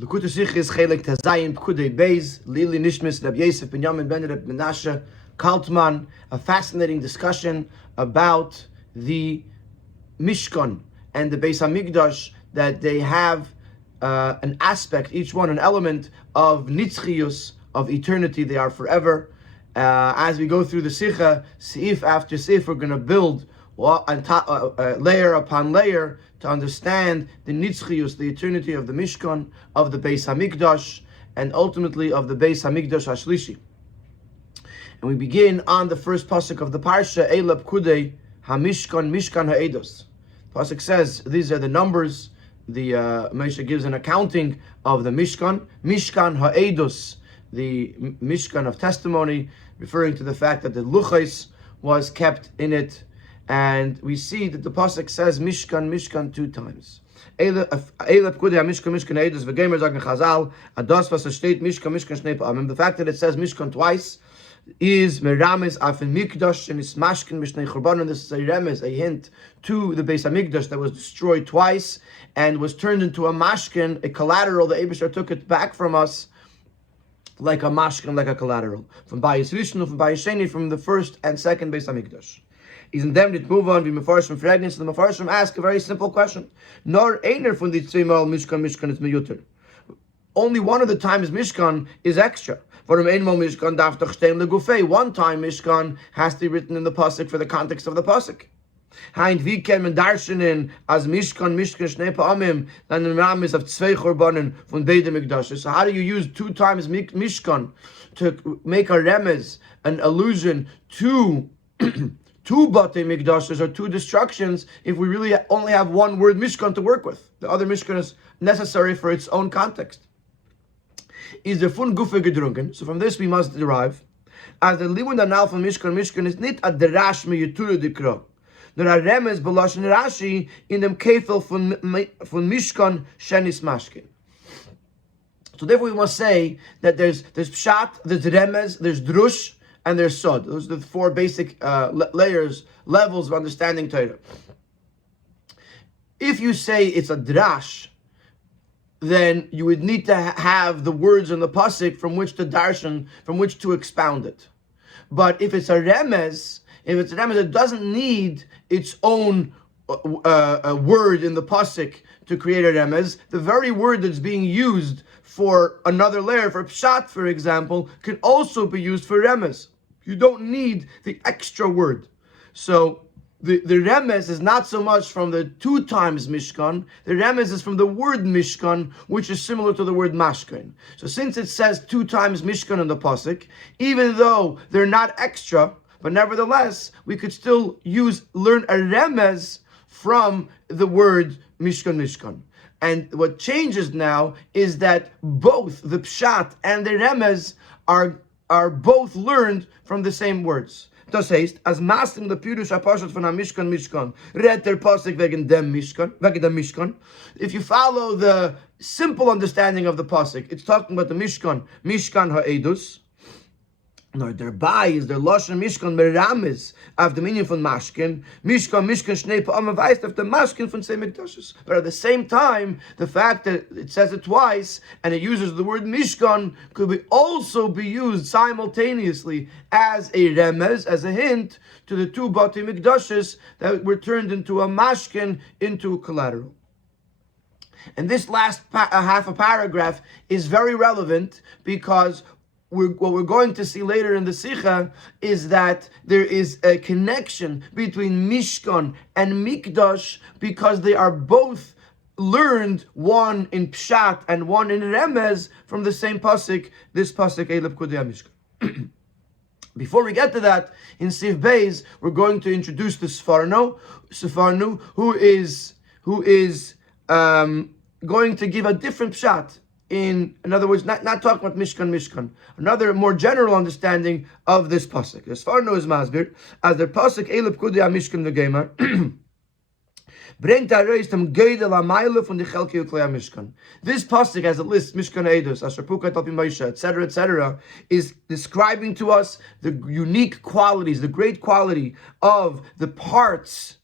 L'kutei Sichos Chelek Tezayin Pekudei Beis Lili Nishmis Rabbi Yosef Binyamin Ben Rabbi Menashe Kaltman. A fascinating discussion about the Mishkan and the Beis Hamikdash, that they have an aspect, each one an element of nitzchius, of eternity. They are forever. As we go through the Sikha, Seif after Seif, we're going to build layer upon layer to understand the nitzchius, the eternity of the Mishkan, of the Beis Hamikdash, and ultimately of the Beis Hamikdash Hashlishi. And we begin on the first pasuk of the parsha, Eila Pekudei HaMishkan Mishkan HaEdos. Pasuk says these are the numbers. The Moshe gives an accounting of the Mishkan HaEdos, the Mishkan of testimony, referring to the fact that the Luchos was kept in it. And we see that the pasuk says Mishkan 2 times. Eila Pekudei HaMishkan Mishkan HaEdos v'gemer sagen Chazal adas was steht Mishkan Shnei Pa'amim. The fact that it says Mishkan twice is merames afin mikdash and is mashkin mishnei churban, and this is a remes, a hint to the Beis Hamikdash that was destroyed twice and was turned into a mashkin, a collateral. The Eibishter took it back from us like a mashkin, like a collateral, from Bayis Rishon, from Bayis Sheni, from the first and second Beis Hamikdash. Isn't them to move on? We mefarshim fragments. The mefarshim ask a very simple question: Nor einer von die zweimal Mishkan is miyuter. Only one of the times Mishkan is extra. One time Mishkan has to be written in the pasuk for the context of the pasuk. Hein wie kann man darstellen as Mishkan Shnei Pa'amim dann im Rahmen of zwei Churbanen von beide Mikdashes? So how do you use 2 times Mishkan to make a remez, an allusion to two Batei Mikdashes or 2 destructions, if we really only have one word Mishkan to work with? The other Mishkan is necessary for its own context. Is der fun gufe gedrunken? So from this we must derive as the liwun danal from Mishkan is not a derash me yutur dikra. There are remes belashon Rashi in dem kefel von Mishkan shenis mashkin. So therefore we must say that there's pshat, there's remes, there's drush, and there's sod. Those are the 4 basic levels of understanding Torah. If you say it's a drash, then you would need to have the words in the pasuk from which to darshan, from which to expound it. But if it's a remez, it doesn't need its own word in the pasuk to create a remez. The very word that's being used for another layer, for pshat, for example, can also be used for remez. You don't need the extra word. So the remes is not so much from the 2 times Mishkan. The remes is from the word Mishkan, which is similar to the word Mashkin. So since it says 2 times Mishkan in the pasuk, even though they're not extra, but nevertheless we could still learn a remes from the word Mishkan. And what changes now is that both the pshat and the remes are both learned from the same words. Das heißt, as mastim the pirush apashat von Mishkan, redt der pasuk wegen dem Mishkan. If you follow the simple understanding of the pasuk, it's talking about the Mishkan ha'edus. Nor thereby is der lashon Mishkan meramis of the meaning von Mashkin. Mishkan Shnei Pa'amim weist of the Mashkin von zwei Mikdashes. But at the same time, the fact that it says it twice and it uses the word Mishkan could also be used simultaneously as a remez, as a hint to the 2 Batei Mikdashes that were turned into a Mashkin, into a collateral. And this last half a paragraph is very relevant because what we're going to see later in the Sikha is that there is a connection between Mishkan and Mikdash because they are both learned, one in Pshat and one in Remez, from the same pasuk, this pasuk, Eila Pekudei HaMishkan. Before we get to that, in Siv Beis, we're going to introduce the Sfarnu, who is going to give a different Pshat. In other words, not talking about Mishkan, another more general understanding of this pasuk. As far as masbir, as the pasuk Eila Pekudei HaMishkan v'gemer, bringt reis dem geidel amayle von the chelki uklei Mishkan. This pasuk, as it lists Mishkan Eidos, Asher Pukat Alpi Moshe, etc., is describing to us the unique qualities, the great quality of the parts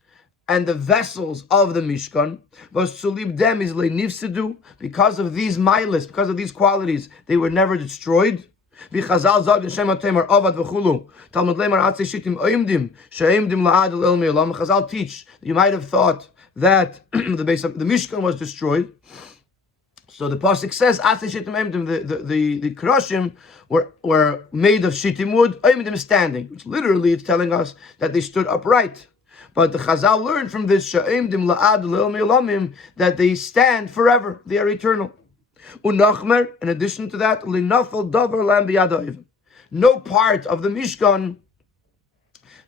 and the vessels of the Mishkan, was to leave them is nifsedu, because of these milas, because of these qualities, they were never destroyed. Chazal teach, you might have thought that the Mishkan was destroyed. So the pasuk says, the Keroshim were made of shittim wood, oimdim standing, which literally it's telling us that they stood upright. But the Chazal learned from this that they stand forever, they are eternal. Unachmer, in addition to that, no part of the Mishkan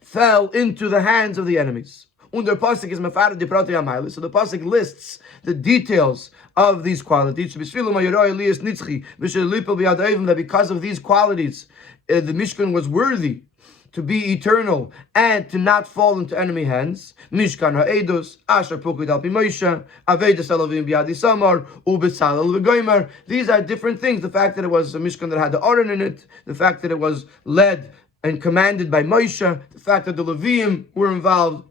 fell into the hands of the enemies. Under pasuk is mefarad diprati amaylis. So the pasuk lists the details of these qualities. That because of these qualities, the Mishkan was worthy to be eternal and to not fall into enemy hands. Mishkan ha'edus, asher pukid al pi Moshe, avedas elavim biyadi samar, ubetzalel v'goymer. These are different things. The fact that it was a Mishkan that had the Aron in it, the fact that it was led and commanded by Moshe, the fact that the Levim were involved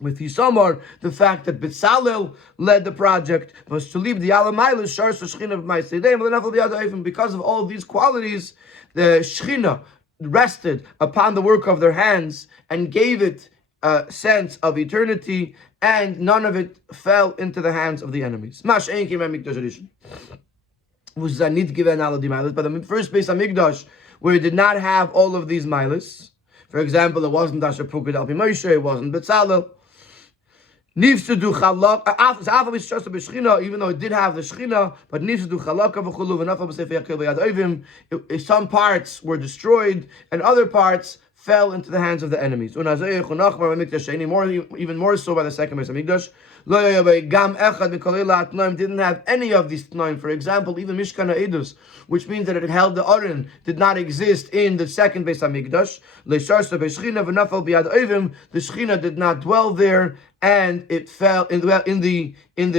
with Yisamar, the fact that Betzalel led the project, was to leave the Alamayla Shar Shechina of Ma'aseh. Because of all these qualities, the Shechina rested upon the work of their hands and gave it a sense of eternity, and none of it fell into the hands of the enemies. But the first base of Mikdash, where it did not have all of these milas, for example, it wasn't Asher Pukid Al Pi Moshe, it wasn't Betzalel. Nifsudu Chalak, even though it did have the Shechina, but Nifsudu Chalaka v'chulu v'nafal b'sefer yakil v'yad oivim, some parts were destroyed and other parts fell into the hands of the enemies. Even more so by the second base of Mikdash. Didn't have any of these tnoim. For example, even Mishkan Ha'edus, which means that it held the Aron, did not exist in the second base of Mikdash. The Shechina did not dwell there, and it fell in the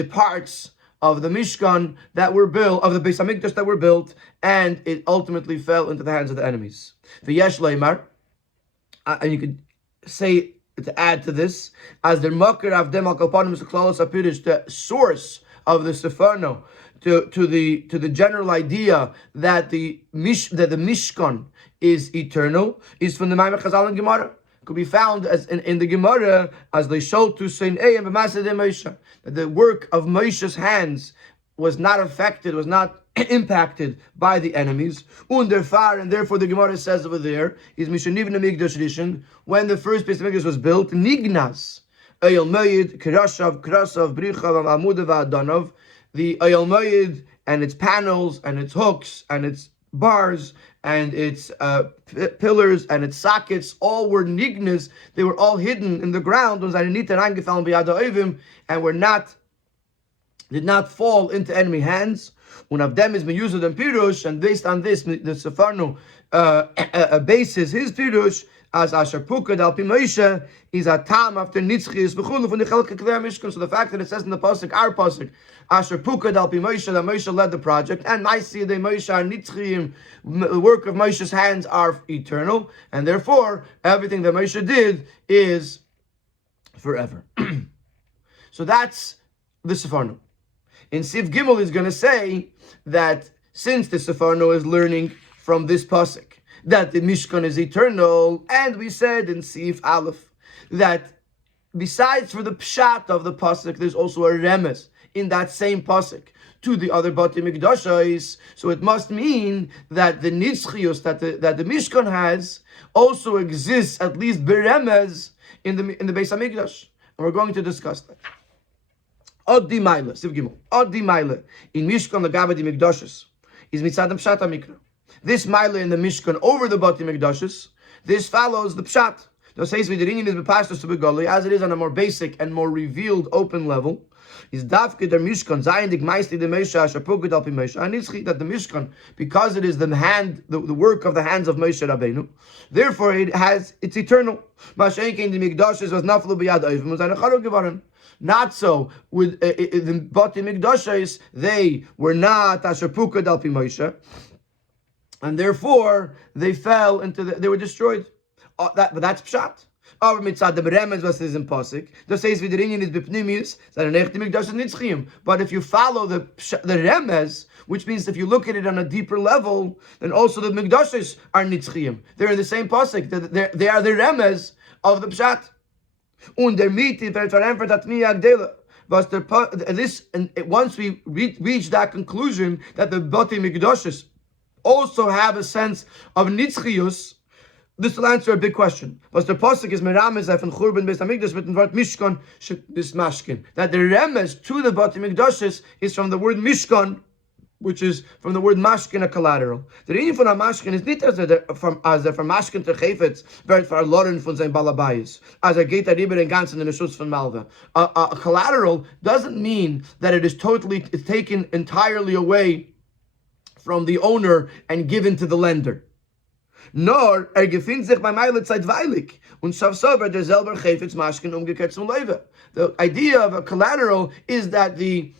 parts of the Mishkan that were built, of the Beis Hamikdash that were built, and it ultimately fell into the hands of the enemies. V'yesh leimar, and you could say, to add to this, as the makir avdem al kalpanim klalos apirish, the source of the Sefarno, to the general idea that the Mishkan is eternal, is from the Maimar Chazal and Gemara. Could be found as in the Gemara as they showed to Saint and Moshe, that the work of Moshe's hands was not affected, was not impacted by the enemies. And therefore the Gemara says over there is Mishanivna Migdash Rishon, when the first piece of Migdash was built, Nignas Eyal Moed Krashav Brichav Amudav Adanov, the Eyal Moed and its panels and its hooks and its bars and its pillars and its sockets, all were nignas. They were all hidden in the ground, and did not fall into enemy hands. One of them is Meyuzad and Pirush, and based on this, the Sefarno bases his Pirush as Asher Pukad Al Pi Moshe is a tam after Nitzchis v'chulu from the Chelek Mishkan. So the fact that it says in the pasuk, our pasuk, Asher Pukad Al Pi Moshe, that Moshe led the project, and Maisi de Moshe are Nitzchim, the work of Moshe's hands are eternal, and therefore everything that Moshe did is forever. So that's the Sefarno. In Sif Gimel is going to say that since the Sefarno is learning from this pasuk that the Mishkan is eternal, and we said in Sif Aleph that besides for the pshat of the pasuk, there's also a remes in that same pasuk to the other Bati Mikdashos. So it must mean that the nitzchius that the Mishkan has also exists, at least beremes, in the Beis Hamikdash, and we're going to discuss that. Od di Maila, Siv Gimel. Od di Maila in Mishkan Lagabadi Mikdashos is mitzadam pshat mikra. This Maila in the Mishkan over the Bati Mikdashos, this follows the pshat. The says we didn't is bepastos to begoli, as it is on a more basic and more revealed open level. Is dafke der Mishkan zayin meisti the Moshe asher pukad al pi Moshe, and it's that the Mishkan, because it is the work of the hands of Moshe Rabbeinu, therefore it's eternal. Mashenkein the Mikdashos was naflu biyad oivim was an acharo gevarim. Not so with the Bati Mikdashos, they were not asher pukad al pi Moshe, and therefore they fell into they were destroyed. But that's pshat. Aber mitzad dem Remez, was is in Pasuk, das says wie der Inyan is bepnimius, seine Nechte Mikdash is nitzchiyim. But if you follow the Remez, which means if you look at it on a deeper level, then also the Mikdashes are nitzchiyim. They're in the same Pasuk. They are the Remez of the Pshat. Und der Mieti wird verämpft at mi agdela. Was this, and once we reach that conclusion that the Bati Mikdashes also have a sense of nitzchiyus, this will answer a big question. Was der Pasuk is merames von Churban Beis Hamikdash mit dem Wort Mishkan this Mashkin. That the remes to the Bati Mikdashes is from the word Mishkan, which is from the word Mashkin, a collateral. The reading from a Mashkin is not as from Mashkin to Chayfetz, wird verloren von sein Balabayis, as geht rüber den ganzen in the Schuss von Malva. A collateral doesn't mean that it is totally taken entirely away from the owner and given to the lender. Nor gefindt sich beim Eile zeitweilig und shavsover der selber Chayfetz Mashkin umgekehrt zum Leuwe. The idea of a collateral is that the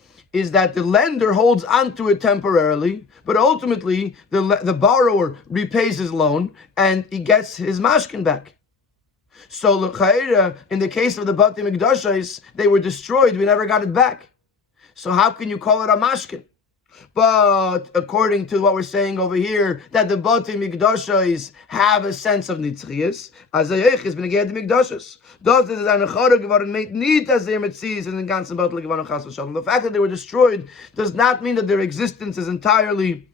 lender holds onto it temporarily, but ultimately the borrower repays his loan and he gets his mashkin back. So in the case of the Bati Mikdashos, they were destroyed. We never got it back. So how can you call it a mashkin? But according to what we're saying over here, that the Bati Mikdashos have a sense of nitzchias, as a is beneged Mikdashos. Das ist eine Chore geworden, meint nicht, dass sie mit sie in den ganzen Bottle geworden chas v'shalom. The fact that they were destroyed does not mean that their existence is entirely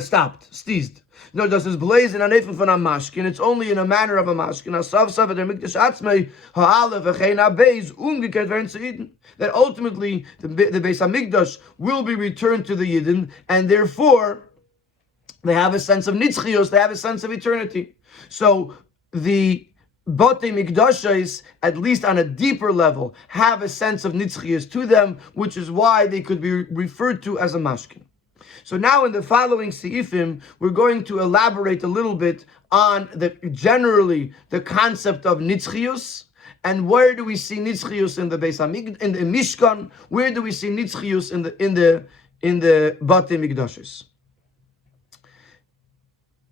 stopped, steezed. No, das ist blazing an Efen von a mashkin. It's only in a manner of a mashkin. Asav der Mikdash atzmei ha'ale v'chein ha'beis umgekehrt werden zu Yidden. That ultimately the Beis HaMikdash will be returned to the Yidden, and therefore they have a sense of nitzchios, they have a sense of eternity. So the Botei Mikdashos, at least on a deeper level, have a sense of nitzchios to them, which is why they could be referred to as a mashkin. So now in the following seifim, we're going to elaborate a little bit on generally the concept of nitzchius, and where do we see nitzchius in the Beis Hamikdash, in the Mishkan? Where do we see nitzchius in the Bati Mikdashos?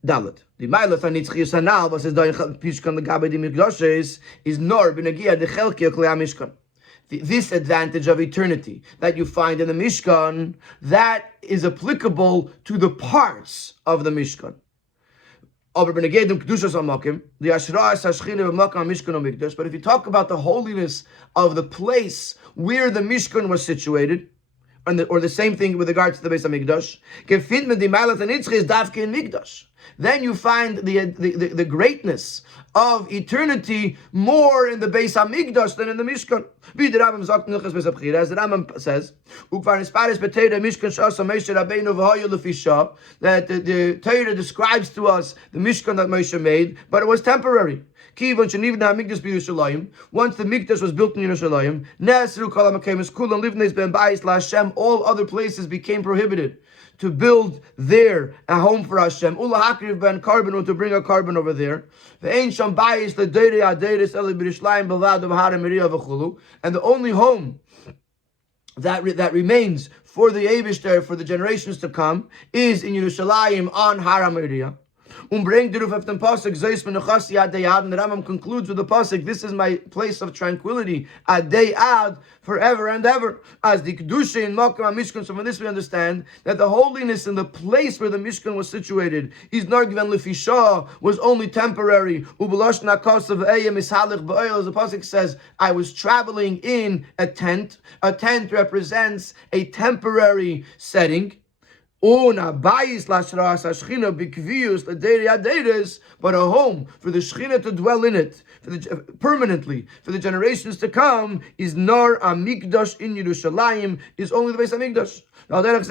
Dalet. The Mailas on nitzchius anal, was is da Mishkan the Gabe di Mikdashos, is nor benagia de chelki oklei Mishkan. This advantage of eternity that you find in the Mishkan, that is applicable to the parts of the Mishkan. But if you talk about the holiness of the place where the Mishkan was situated, or the same thing with regards to the Beis HaMikdash, then you find the greatness of eternity more in the Beis HaMikdash than in the Mishkan. As the Rambam says, that the Torah describes to us the Mishkan that Moshe made, but it was temporary. Once the Mikdash was built in Yerushalayim, all other places became prohibited to build there a home for Hashem. To bring a carbon over there. And the only home that remains for the Eibishter, for the generations to come, is in Yerushalayim on Har HaMoriah. The Rambam concludes with the pasuk, this is my place of tranquility, adei ad, forever and ever. As the kedusha in Makam Mishkan, so from this we understand that the holiness in the place where the Mishkan was situated is nargiven lefisha, was only temporary. Ubelash nakasav eyem ishalich ba'oil, as the pasuk says, I was traveling in a tent. A tent represents a temporary setting. But a home for the Shechina to dwell in it permanently for the generations to come is nar Mikdash in Yerushalayim, is only the Beis HaMikdash. Now then, and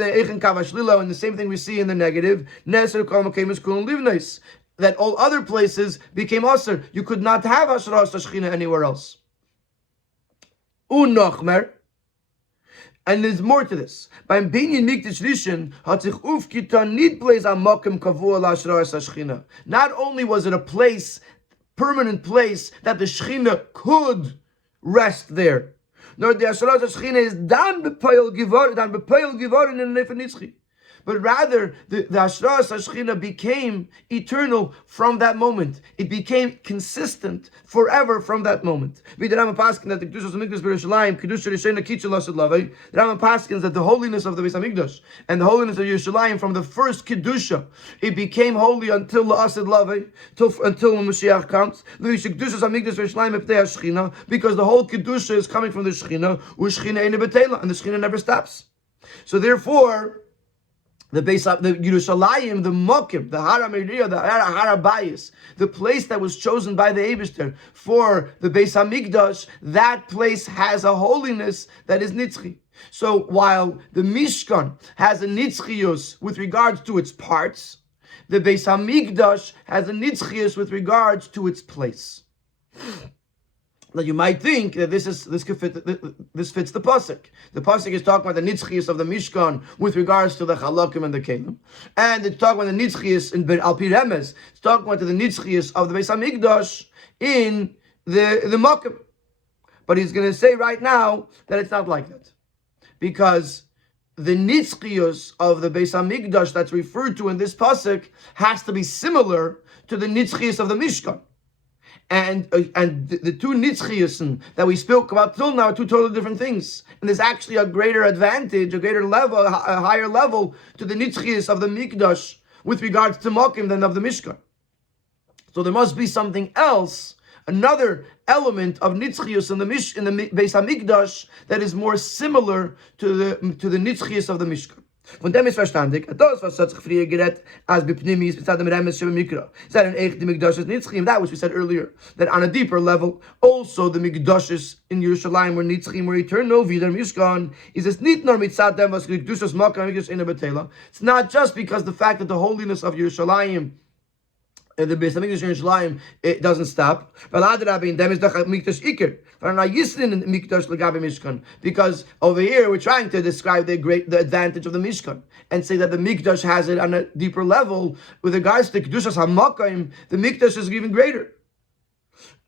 the same thing we see in the negative, that all other places became Aser. You could not have Asheras Shechina anywhere else. And there's more to this. Beim Binyan Mikdash Rishon hat sich aufgetan nit bloß am Mokem Kavua l'Ashras HaShechina. Not only was it a place, permanent place, that the Shechina could rest there, nor the Ashras HaShechina is dan bepeil geworden in Nefer Nitzchi. but rather the Hashras HaShechina became eternal from that moment. It became consistent forever from that moment. The Rambam paskins that the Kedushas HaMikdash b'Yerushalayim, Kedusha Rishena Kitzel Asad Lavei. The Rambam paskins that the holiness of the Beis HaMikdash and the holiness of Yerushalayim from the first Kedusha, it became holy until the Asad Lavei, until when Mashiach comes. Kedushas HaMikdash b'Yerushalayim Eptei HaShechina, because the whole Kedusha is coming from the Shechina, U'Shechina Eine B'Teila, and the Shechina never stops. So therefore, the Yerushalayim, the Mokim, the Hara Meriah, the Hara Bayis, the place that was chosen by the Eibishter for the Beis Hamikdash, that place has a holiness that is nitzchi. So while the Mishkan has a nitzchius with regards to its parts, the Beis Hamikdash has a nitzchius with regards to its place. Now you might think that this fits the pasuk. The pasuk is talking about the nitzchius of the Mishkan with regards to the chalakim and the kelim, and it's talking about the nitzchius in Al Pi Remez. It's talking about the nitzchius of the Beis Hamikdash in the makom. But he's going to say right now that it's not like that, because the nitzchius of the Beis Hamikdash that's referred to in this pasuk has to be similar to the nitzchius of the Mishkan. And the two nitzchiusen that we spoke about till now are two totally different things. And there's actually a greater advantage, a greater level, a higher level to the nitzchius of the Mikdash with regards to Mokim than of the Mishkan. So there must be something else, another element of nitzchius in the Beis Hamikdash that is more similar to the nitzchius of the Mishkan. Von dem ist verstandig, das was hat sich früher gerät, als bepnimis, besides dem Remes Shem Mikra. Said an Eich, the Mikdash is Nitzchim, that which we said earlier, that on a deeper level, also the Mikdashes in Yerushalayim were Nitzchim, were eternal, wieder Mishkan, is es nicht nur mitzad dem, was Kedusha's Makam Mikdash in a Betela. It's not just because the fact that the holiness of Yerushalayim, the Beis Hamikdash in Yerushalayim, it doesn't stop. Because over here we're trying to describe the advantage of the Mishkan and say that the Mikdash has it on a deeper level. With regards to Kedushas HaMakayim, the Mikdash is even greater.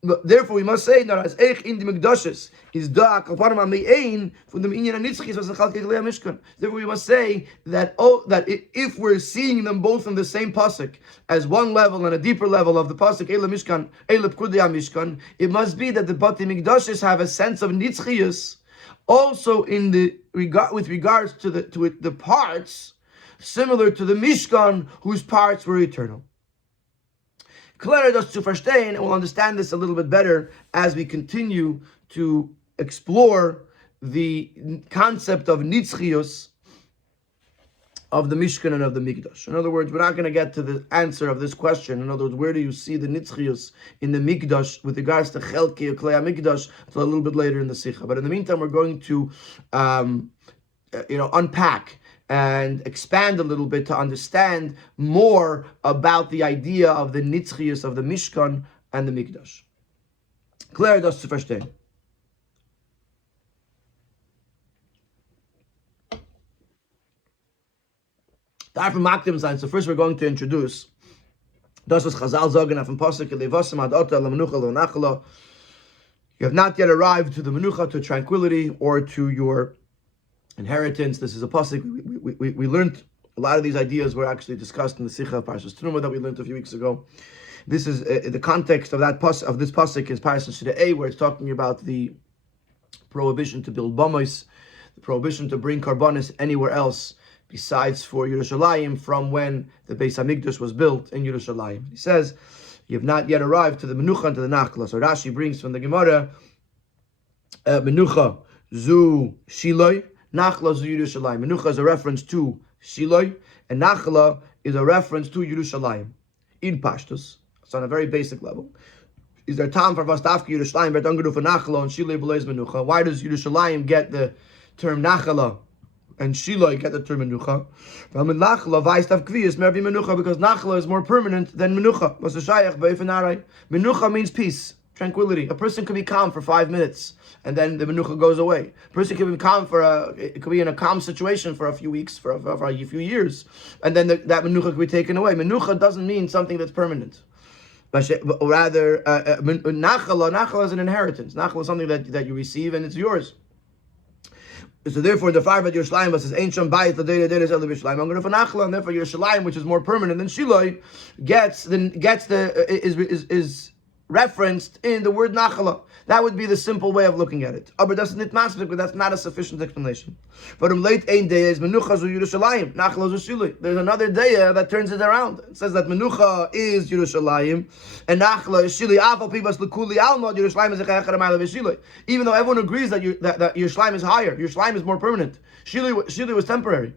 But therefore, we must say that as Eich in the Mikdashes is da kalparam amein from the inyan anitzchis was the chalkei Mishkan. Therefore, we must say that if we're seeing them both in the same pasuk as one level and a deeper level of the pasuk Eila Mishkan, Eila Pekudei Mishkan, it must be that the Bati Mikdashes have a sense of nitzchius also in the with regards to the parts similar to the Mishkan, whose parts were eternal. Klar das zu verstehen, and we'll understand this a little bit better as we continue to explore the concept of nitzchius of the Mishkan and of the Mikdash. In other words, we're not going to get to the answer of this question. In other words, where do you see the nitzchius in the Mikdash with regards to Chelek Klei HaMikdash until a little bit later in the Sikha. But in the meantime, we're going to unpack and expand a little bit to understand more about the idea of the nitzchius of the Mishkan and the Mikdash. Klar das zu verstehen. So first we're going to introduce das was Chazal sagen auf dem Pasuk levasim ad ota lemenucha levanachla. You have not yet arrived to the menucha, to tranquility, or to your inheritance. This is a pasuk. We learned a lot of these ideas were actually discussed in the Sikha of Parashas Truma that we learned a few weeks ago. This is the context of this pasuk is Parashas Pekudei, where it's talking about the prohibition to build bamos, the prohibition to bring karbanis anywhere else besides for Yerushalayim from when the Beis Hamikdash was built in Yerushalayim. He says, you have not yet arrived to the menucha and to the nachla. So Rashi brings from the Gemara, menucha zu shiloi, nachla zu Yerushalayim. Menucha is a reference to shiloi, and nachla is a reference to Yerushalayim. In Pashtus, so on a very basic level. Is there time for Vastafki Yerushalayim, but Angadu for nachla and shiloi below is menucha? Why does Yerushalayim get the term nachla and Shiloh get the term menucha? Because nachla is more permanent than menucha. Menucha means peace, tranquility. A person could be calm for 5 minutes and then the menucha goes away. A person could be calm it could be in a calm situation for a few weeks, for a few years, and then that menucha could be taken away. Menucha doesn't mean something that's permanent. But rather, nachla is an inheritance. Nachla is something that you receive and it's yours. So therefore, the fire about Yerushalayim says Ein Sham Bayit L'Deira Deira Zel Yerushalayim. I'm going to Nachla, and therefore Yerushalayim, which is more permanent than Shiloi, is referenced in the word Nachala. That would be the simple way of looking at it. Aber das ist nicht masbik, but that's not a sufficient explanation. But late ein day is Menucha zu Yerushalayim, Nachla zu Shiloi. There's another day that turns it around. It says that Menucha is Yerushalayim, and Nachla is Shiloi. Afal pivas lekuli alma Yerushalayim is echad amayla v'Shiloi. Even though everyone agrees that Yerushalayim is higher, Yerushalayim is more permanent. Shiloi was temporary.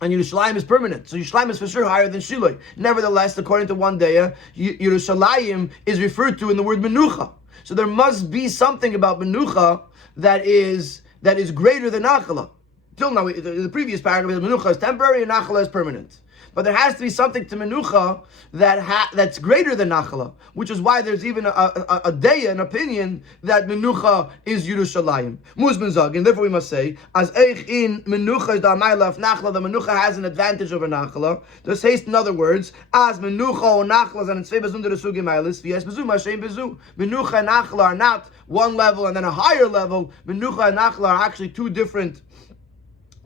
And Yerushalayim is permanent. So Yerushalayim is for sure higher than Shiloi. Nevertheless, according to one day, Yerushalayim is referred to in the word Menucha. So there must be something about Menucha that is greater than Nachala. Till now, the previous paragraph, Menucha is temporary and Nachala is permanent. But there has to be something to Menucha that's greater than Nachala, which is why there's even a day, an opinion, that Menucha is Yerushalayim. Muzman Zag, and therefore we must say, as Eich in Menucha is Da'amayla of Nachla, the Menucha has an advantage over Nachala. This haste, in other words, as Menucha or Nachla and Tzvei Bezun de Resugi Mailis, V'yes Bezu, Mashem Bezu. Menucha and Nachla are not one level and then a higher level. Menucha and Nachla are actually two different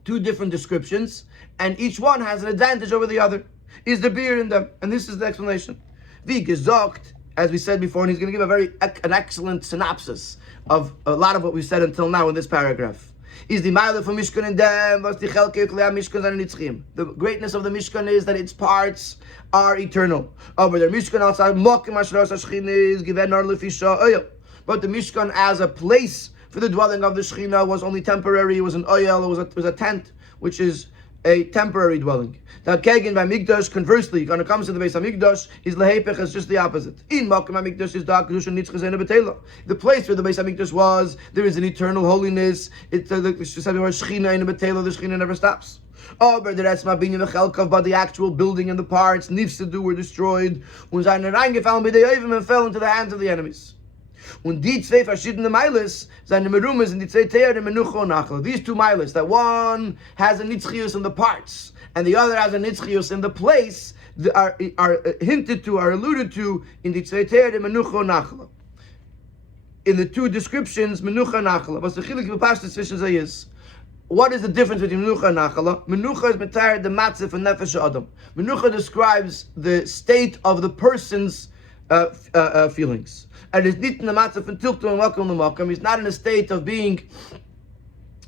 descriptions, and each one has an advantage over the other. Is the beer in them? And this is the explanation. Wie gesagt, as we said before, and he's going to give an excellent synopsis of a lot of what we said until now in this paragraph. Is the Meile from Mishkan in them, was the Chelek Mishkan and Nitzchim. The greatness of the Mishkan is that its parts are eternal. Over the Mishkan outside, Mokim Ashras Ashchin is given Lefisha Oil. But the Mishkan as a place for the dwelling of the Shechina was only temporary. It was an oyel, it was a tent, which is a temporary dwelling. That Kegin by Mikdash, conversely, when it comes to the Beis HaMikdash, is Lehepech, is just the opposite. In Makom HaMikdash is Da Kedusha Nitzchah Zena B'Teila. The place where the Beis HaMikdash was, there is an eternal holiness. It's the Shechina in the B'Teila, the Shechina never stops. Oh, but the rest, but the actual building and the parts, Nifsadu, were destroyed. And fell into the hands of the enemies. Und die zwei verschiedene Meiles, seine Merumas and die zwei Teere, Menucha und Nachla. These two Meiles, that one has a nitzchius in the parts, and the other has a nitzchius in the place, are hinted to, are alluded to in die zwei Teere, Menucha und Nachla. In the two descriptions, Menucha and Nachla. Was the Chelek bepasht zwischen sie ist? What is the difference between Menucha and Nachla? Menucha is metayer the matzif and nefesh adam. Menucha describes the state of the person's feelings. And it's not in the matzah from tiltu and welcome to Makam. He's not in a state of being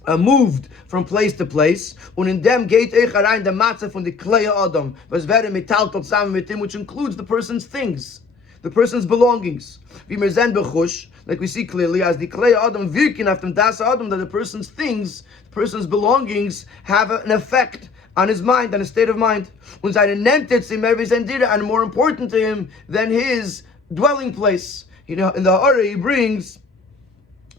moved from place to place. Und in dem geht rein the matzah from the klei adam, was very metaltot zusammen mit him, which includes the person's things, the person's belongings. Wie wir sehen bechush, like we see clearly, as the klei adam wirken auf dem das adam, that the person's things, the person's belongings have an effect on his mind and his state of mind. Und seine nennt es ihm and more important to him than his dwelling place. You know, in the Gourarie, he brings,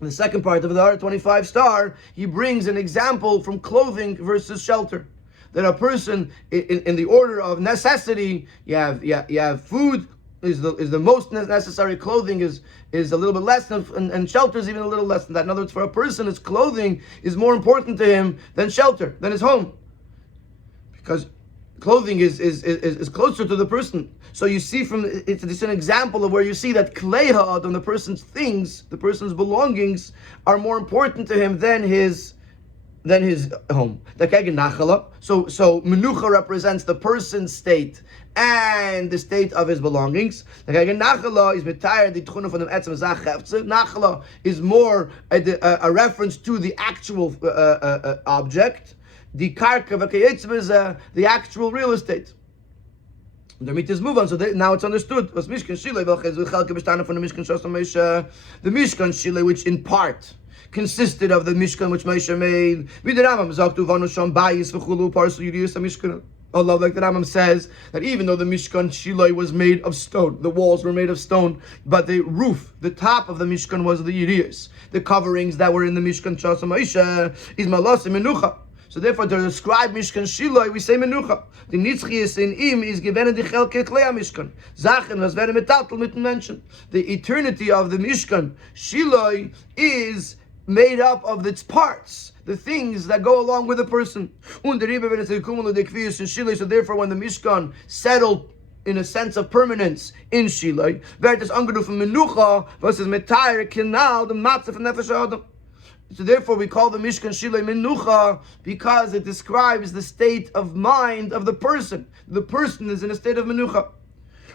in the second part of the Gourarie 25 star, he brings an example from clothing versus shelter. That a person, in the order of necessity, you have food is the most necessary, clothing is a little bit less, and shelter is even a little less than that. In other words, for a person, his clothing is more important to him than shelter, than his home. Because clothing is closer to the person. So you see it's an example of where you see that klei ha'adam, the person's things, the person's belongings, are more important to him than his home. So menucha represents the person's state and the state of his belongings. Nachala is metayer the tchuna from the etzem zachefze. Nachala is more a reference to the actual object. The karka v'kayetz the actual real estate. The mitzvahs move on, so now it's understood. The Mishkan Shilei, which in part consisted of the Mishkan which Moshe made. Allah, like the Rambam says, that even though the Mishkan Shilei was made of stone, the walls were made of stone, but the roof, the top of the Mishkan was the Yiriyas. The coverings that were in the Mishkan Shas Moshe is Malas and Menucha. So therefore, to describe Mishkan Shiloi, we say Menucha. The Nitzchias in Im is given in the Chelek Klei Mishkan. Zachen was very metatel mit mentioned. The eternity of the Mishkan Shiloi is made up of its parts, the things that go along with a person. So therefore, when the Mishkan settled in a sense of permanence in Shiloi, Vertus Angadu from Menucha versus Metayer Kinal, the Matzah from Nefesh Adam. So therefore we call the Mishkan Shilei Menucha, because it describes the state of mind of the person. The person is in a state of Menucha.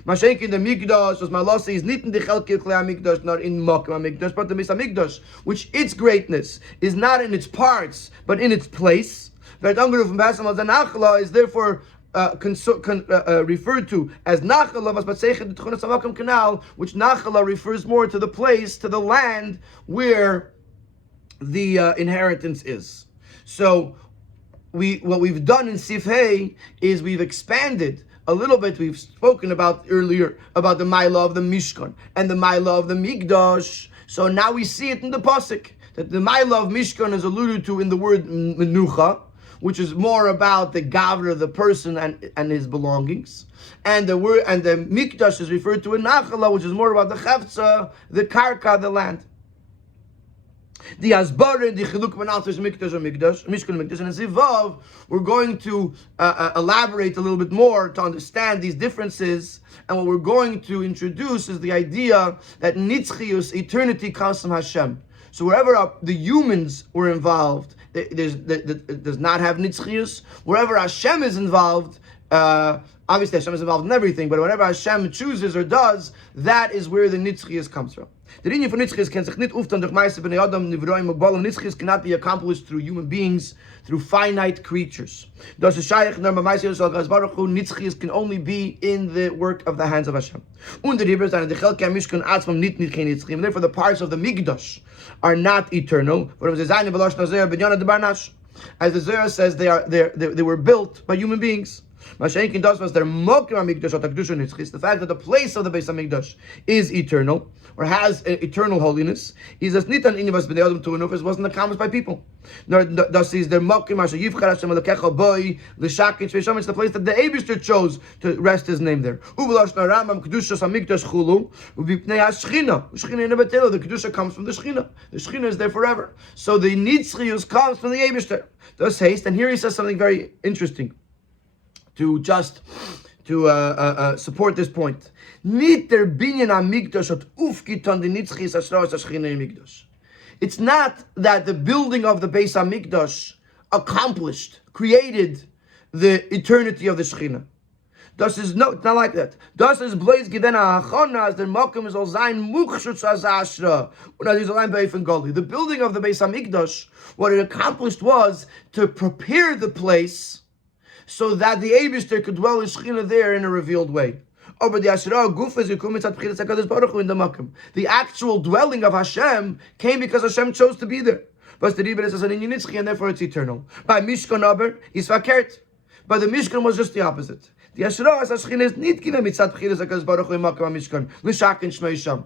Mashenkin the Mikdash, as Malasi is nicht in the Chelek Mikdash, not in Makom Mikdash, but the Misa Mikdash, which its greatness is not in its parts, but in its place. That Angeruf Basam Nachla is therefore referred to as Nachala, which Nachala refers more to the place, to the land where the inheritance is. So what we've done in Sif Hey is we've expanded a little bit. We've spoken about earlier about the Maila of the Mishkan and the Maila of the Mikdash. So now we see it in the Pasuk that the Maila of Mishkan is alluded to in the word Menucha, which is more about the gavra, the person and his belongings, and the Mikdash is referred to in Nachala, which is more about the Chefza, the Karka, the land. The Asbar, the Chiluk Manatas Mikdash and Mikdash, Mishkan and Mikdash, and Zivav, we're going to elaborate a little bit more to understand these differences. And what we're going to introduce is the idea that Nitzchius, eternity, comes from Hashem. So wherever the humans were involved, it does not have Nitzchius. Wherever Hashem is involved, obviously Hashem is involved in everything, but whatever Hashem chooses or does, that is where the Nitzchius comes from. The Rinyan for Nitzchius cannot be accomplished through human beings, through finite creatures. Nitzchius can only be in the work of the hands of Hashem. And therefore the parts of the Mikdash are not eternal. As the Zohar says, they were built by human beings. The fact that the place of the Beis Hamikdash is eternal, or has eternal holiness, is as nitan inivas b'nei adam to enough, wasn't accomplished by people. Thus is their mokim asher yivchar Hashem alekecha boy l'shakin shveisham. It's the place that the Eibishter chose to rest His name there. Uvelash naramam kedushas hamikdash chulu ubipnei hashchina. Shchina in the betelo. The kedusha comes from the shchina. The shchina is there forever. So the nitzchius comes from the Eibishter. Thus haste, and here he says something very interesting to support this point. It's not that the building of the Beis Hamikdash accomplished, created the eternity of the Shechina. Das is not like that. Das is bloß given a hachana, as der Mokum is all sein muchshutz as ashra, und as is allein beifin goli. The building of the Beis Hamikdash, what it accomplished was to prepare the place so that the Eibishter could dwell in Shechina there in a revealed way. The actual dwelling of Hashem came because Hashem chose to be there. And therefore it's eternal. By Mishkan aber is verkehrt. But the Mishkan was just the opposite. The Asherah as Shechina is nicht given mitzat b'chiras HaKadosh Baruch Hu in Makam HaMishkan. L'shakin Shmei Sham.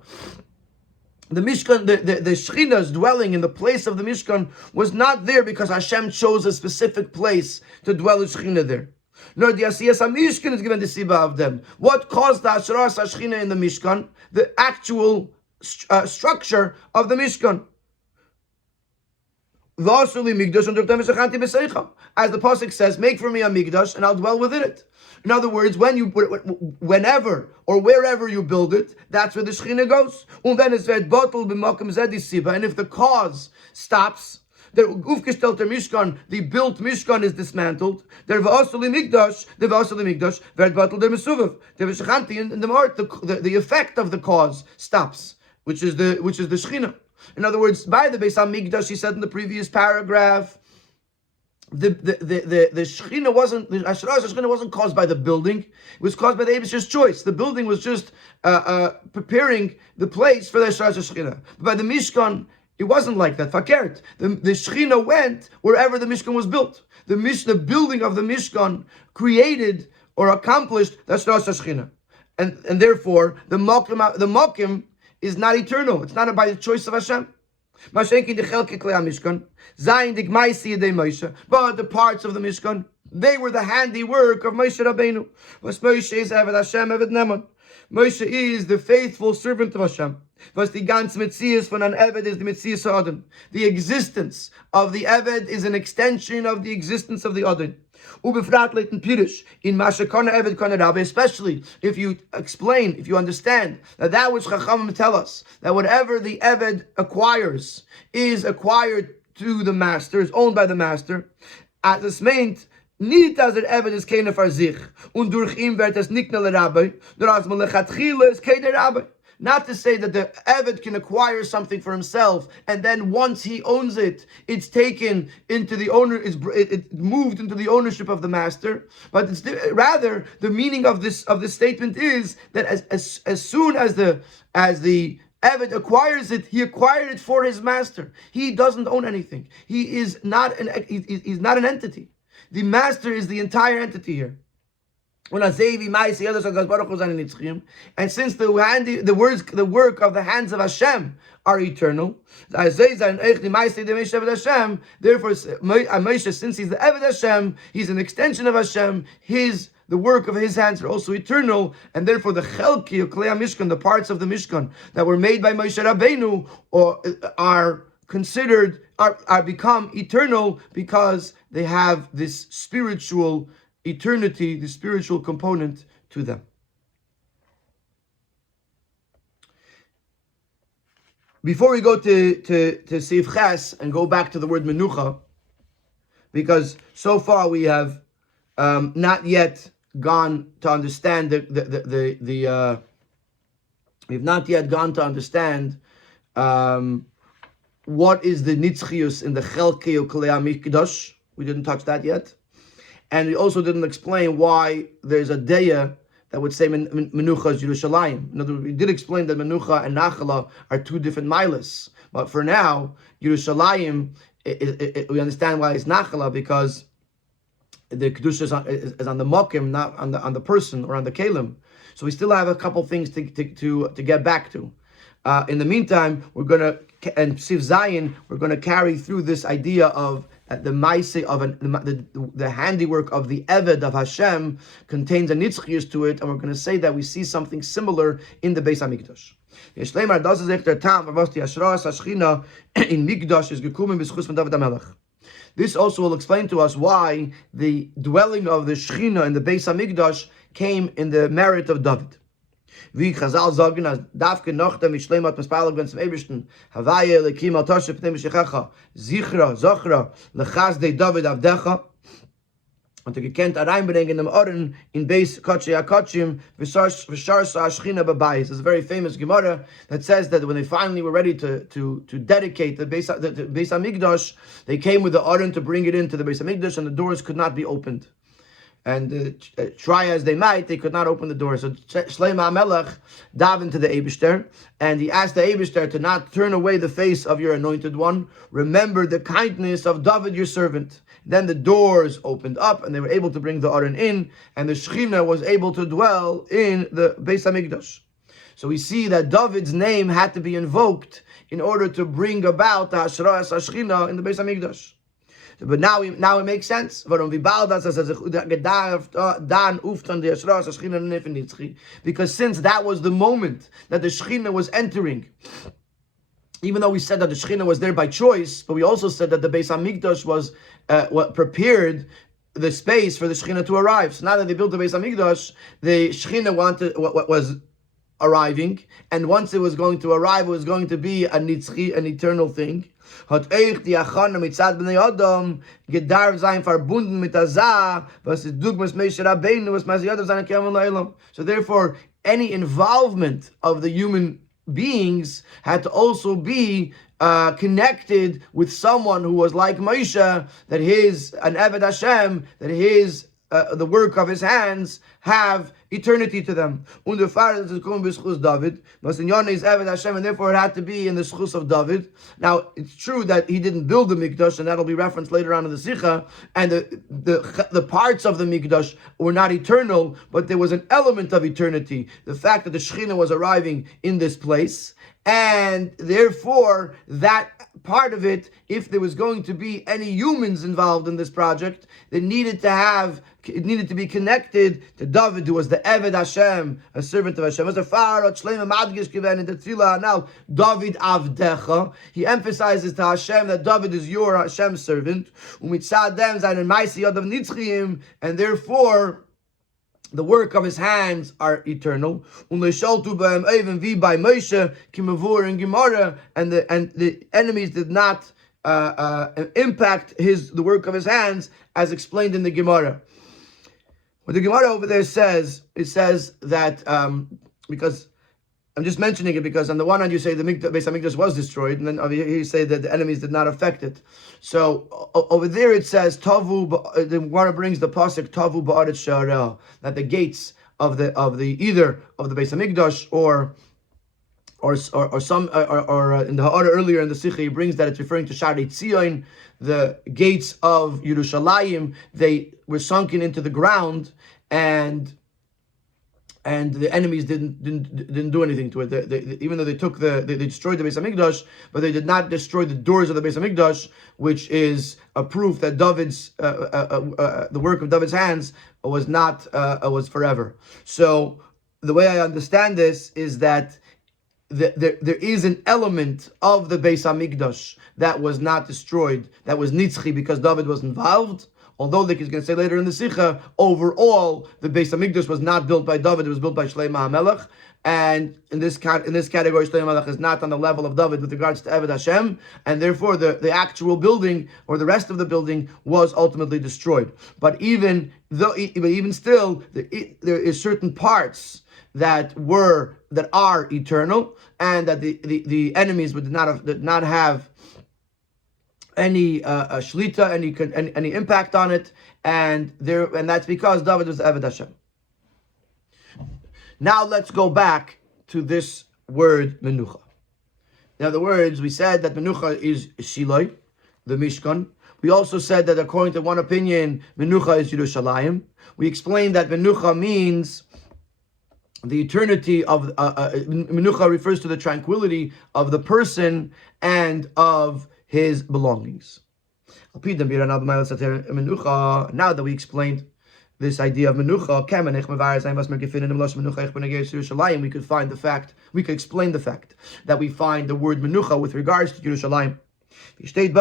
The Mishkan, the Shechina's dwelling in the place of the Mishkan was not there because Hashem chose a specific place to dwell in Shechina there. Nor the Asiyas HaMishkan is given the Siba of them. What caused the Asherah HaShechina in the Mishkan? The actual structure of the Mishkan. As the Pasuk says, make for me a Mikdash and I'll dwell within it. In other words, whenever or wherever you build it, that's where the Shechina goes. And if the cause stops, the built Mishkan is dismantled. The effect of the cause stops, which is the Shechina. In other words, by the Beis Hamikdash, he said in the previous paragraph, the Shechina wasn't, the Asherah Shechina wasn't caused by the building, it was caused by the Eibishter's choice. The building was just preparing the place for the Asherah Shechina. But by the Mishkan, it wasn't like that. Fakert. The Shechina went wherever the Mishkan was built. The building of the Mishkan created or accomplished the Asherah Shechina. And therefore, the Mokim is not eternal. It's not by the choice of Hashem. But the parts of the Mishkan, they were the handiwork of Moshe Rabbeinu. Moshe is the faithful servant of Hashem. Was die ganze Metzias von an Eved is the Metzias Adon. The existence of the Eved is an extension of the existence of the Adon. In Rabbi, especially if you explain, if you understand that which Chachamim tell us, that whatever the Eved acquires is acquired to the master, is owned by the master, at this meint, nicht as Eved is keine für sich, und durch ihn wird es nicht nur Rabbi, nur als man lechatchila ist keine Rabbi. Not to say that the Eved can acquire something for himself, and then once he owns it, it's taken into the owner, it moved into the ownership of the master. But it's rather the meaning of this statement is that as soon as the Eved acquires it, he acquired it for his master. He doesn't own anything. He is not he's not an entity. The master is the entire entity here. And since the work of the hands of Hashem are eternal, therefore Moshe, since he's the Eved Hashem, he's an extension of Hashem, the work of his hands are also eternal, and therefore the Chelki of Klei Mishkan, the parts of the Mishkan that were made by Moshe Rabbeinu, are become eternal because they have this spiritual eternity, the spiritual component to them. Before we go to Seif Ches and go back to the word menucha, because so far we have not yet gone to understand we've not yet gone to understand what is the nitzchius in the Chelkei Klei HaMikdash. We didn't touch that yet. And we also didn't explain why there's a deya that would say menucha is Yerushalayim. In other words, we did explain that menucha and nachala are two different milas. But for now, Yerushalayim, we understand why it's nachala, because the kedusha is on the mokim, not on the person or on the kelim. So we still have a couple things to get back to. In the meantime, we're going to, and Siv Zayin, we're going to carry through this idea of the maise of the handiwork of the Eved of Hashem contains a nitzchius to it, and we're going to say that we see something similar in the Beis Hamikdash. This also will explain to us why the dwelling of the Shechina in the Beis Hamikdash came in the merit of David. Wie Chazal sagen, als Davke noch dem Ishleimat Mispalag ben zum Ebersten, Havaye lekim al Toshe pnei Meshechecha, Zichra, Zochra, lechaz de David avdecha, und gekent reinbringen in dem Oren in Beis Kotche HaKotchim, v'shar sa Ashchina b'bayis. It's a very famous Gemara that says that when they finally were ready to dedicate the Beis Hamikdash, they came with the Oren to bring it into the Beis Hamikdash, and the doors could not be opened. And try as they might, they could not open the door. So Shlomo HaMelech davened to the Eibishter, and he asked the Eibishter to not turn away the face of your anointed one. Remember the kindness of David, your servant. Then the doors opened up, and they were able to bring the Aron in, and the Shechina was able to dwell in the Beis Hamikdash. So we see that David's name had to be invoked in order to bring about the Hashras HaShechina in the Beis Hamikdash. But now it makes sense. Because since that was the moment that the Shechina was entering, even though we said that the Shechina was there by choice, but we also said that the Beis Hamikdash was what prepared the space for the Shechina to arrive. So now that they built the Beis Hamikdash, the Shechina was arriving, and once it was going to arrive, it was going to be an eternal thing. So therefore, any involvement of the human beings had to also be connected with someone who was like Moshe, that an Eved Hashem, that the work of his hands have eternity to them. And therefore it had to be in the schus of David. Now, it's true that he didn't build the Mikdash, and that'll be referenced later on in the Sikha, and the parts of the Mikdash were not eternal, but there was an element of eternity. The fact that the Shechina was arriving in this place, And therefore, that part of it, if there was going to be any humans involved in this project, it needed to be connected to David, who was the Eved Hashem, a servant of Hashem. As a Pharaoh, Shleim Madgish given in the Tefillah, now David Avdecha. He emphasizes to Hashem that David is your Hashem servant. Umitzadem zayin ma'aseh yadav nitzchiyim, and therefore the work of his hands are eternal. Even by Moshe, Kimavur and Gemara, and the enemies did not impact the work of his hands, as explained in the Gemara. What the Gemara over there says, it says that because I'm just mentioning it because on the one hand you say the Beis Hamikdash was destroyed, and then over here you say that the enemies did not affect it. So over there it says Tavu. The Gemara brings the pasuk Tavu ba'aretz she'areh, that the gates of the either of the Beis Hamikdash or in the Ha'ara earlier in the Sikha he brings that it's referring to Sharei Tzion, the gates of Yerushalayim. They were sunken into the ground, and the enemies didn't do anything to it. They, even though they destroyed the Beis Hamikdash, but they did not destroy the doors of the Beis Hamikdash, which is a proof that David's the work of David's hands was forever. So the way I understand this is that there is an element of the Beis Hamikdash that was not destroyed, that was nitzchi because David was involved. Although, like he's going to say later in the Sikha, overall the Beis Hamikdash was not built by David; it was built by Shlomo HaMelech. And in this category, Shlomo HaMelech is not on the level of David with regards to Eved Hashem, and therefore the actual building or the rest of the building was ultimately destroyed. But even still, there is certain parts that are eternal, and that the enemies did not have any shlita, any impact on it, and that's because David was Eved Hashem. Now let's go back to this word menucha. In other words, we said that menucha is Shiloi, the Mishkan. We also said that according to one opinion, menucha is Yerushalayim. We explained that menucha means the eternity of menucha refers to the tranquility of the person and of his belongings. Now that we explained this idea of menucha, we could explain the fact that we find the word menucha with regards to Yerushalayim. Besides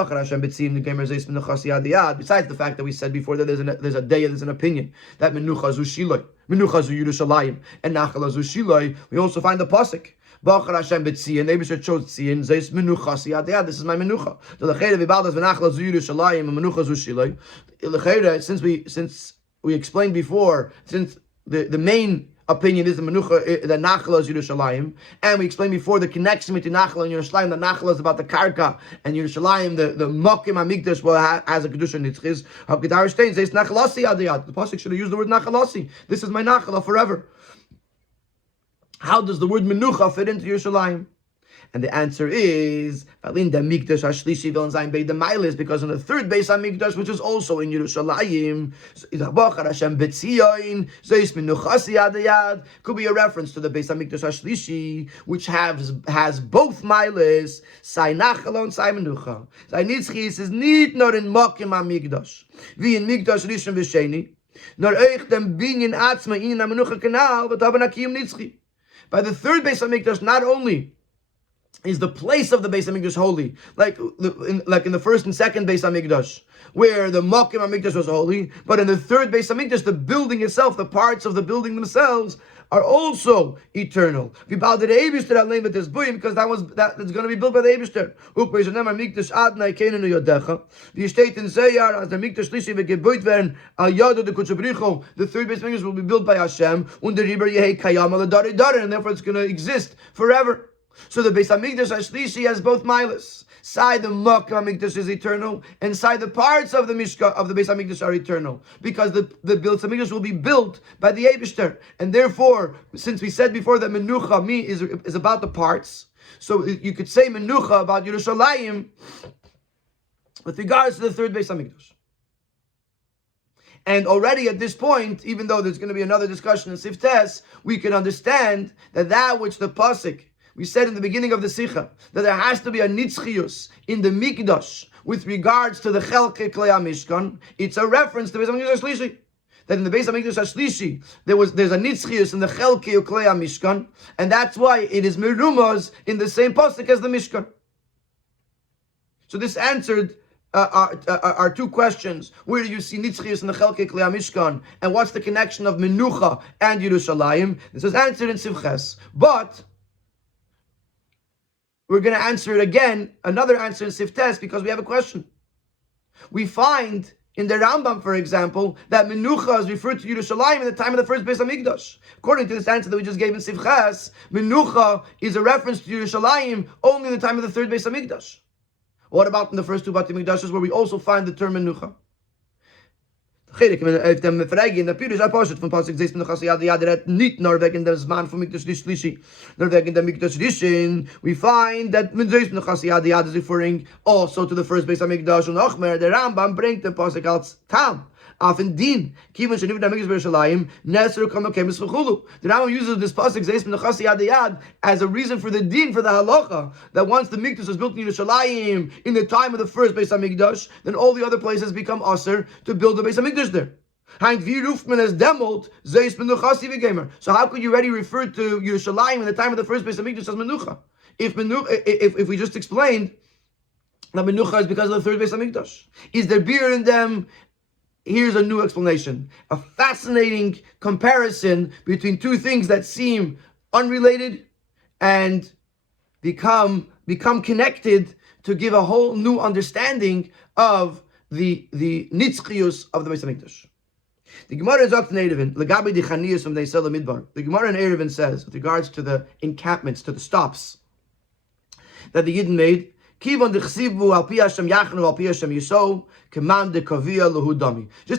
the fact that we said before that there's an opinion that menucha zu shiloi, menucha zu Yerushalayim, and nachala zu shiloi, we also find the pasuk. Bachar Hashem b'tzion, the Eibusher chose tzion. Zeis menucha siyadiyad. This is my menucha. The lechera v'baldas v'nachla zu Yerushalayim and menucha zu shiloi. Lechera, since we explained before, since the main opinion is the menucha, the nachla is Yerushalayim, and we explained before the connection between nachla and Yerushalayim. The nachla is about the karka, and Yerushalayim, the mokim hamikdash, has a kedusha nitzchiz. Hakidar shtein zeis nachlasi adiyad. The pasuk should have used the word nachlasi. This is my nachla forever. How does the word menucha fit into Yerushalayim? And the answer is because in the third Beis Hamikdash, which is also in Yerushalayim, could be a reference to the Beis Hamikdash Hashlishi, which has both miles, Sai Nachala and Sai Menucha. Sai Nitzchis is niet nor in Mokim Hamikdash, wie in Mikdash Rishon v'Sheni, nor euch dem Binyan Atzma in a Menucha Kanal, but haben a Kiyum Nitzchi. By the third Beis Hamikdash, not only is the place of the Beis Hamikdash holy, like in the first and second Beis Hamikdash, where the Mokim Hamikdash was holy, but in the third Beis Hamikdash, the building itself, the parts of the building themselves, are also eternal. Because that's going to be built by the Eibishter. The third Beis Hamikdash will be built by Hashem, and therefore it's going to exist forever. So the Beis Hamikdash Hashlishi has both milas. Side the Mokim Hamikdash is eternal, and side the parts of the Mishka of the Beis Hamikdash are eternal, because the Beis Hamikdash will be built by the Eibishter, and therefore, since we said before that menucha is about the parts, so you could say menucha about Yerushalayim with regards to the third Beis Hamikdash. And already at this point, even though there's going to be another discussion in Siftes, we can understand that which the pasuk we said in the beginning of the Sikha that there has to be a nitzchius in the Mikdash with regards to the Chelek Klei HaMishkan. It's a reference to the Beis HaMikdash HaShlishi. That in the Beis HaMikdash HaShlishi, there's a nitzchius in the Chelek Klei HaMishkan, and that's why it is merumaz in the same pasuk as the Mishkan. So this answered our two questions. Where do you see nitzchius in the Chelek Klei HaMishkan, and what's the connection of Menucha and Yerushalayim? This was answered in Sivches, but we're going to answer it again, another answer in Siftes, because we have a question. We find in the Rambam, for example, that Menucha is referred to Yerushalayim in the time of the first Beis HaMikdash. According to this answer that we just gave in Sifches, Menucha is a reference to Yerushalayim only in the time of the third Beis HaMikdash. What about in the first two Bati Mikdashes, where we also find the term Menucha? In the Pirush Aposhet from Pasuk Zeis Menuchas Yad Yad nicht nur wegen des Zman von Mikdash Shlishi, nur wegen der Mikdash Rishon. We find that Zeis Menuchas Yad Yad is referring also to the first Beis HaMikdash, and Ochmer, the Rambam bringt den Pasuk als Tam. Often din, kiven sheniv da mikdash b'Yerushalayim, neser kama kemes v'chulu. The Rambam uses this pasuk zeis menuchas yad yad as a reason for the din, for the halacha, that once the mikdash was built in Yerushalayim in the time of the first Beis HaMikdash, then all the other places become aser to build the Beis HaMikdash there. So how could you already refer to Yerushalayim in the time of the first Beis HaMikdash as menucha? If we just explained that menucha is because of the third Beis HaMikdash, is there beer in them? Here's a new explanation. A fascinating comparison between two things that seem unrelated and become connected to give a whole new understanding of the nitzchius of the Beis HaMikdash. The Gemara is up to Erevin, Legabi Dichaniyus from the Yisrael Midbar. The Gemara in Erevin says, with regards to the encampments, to the stops that the Yidden made, just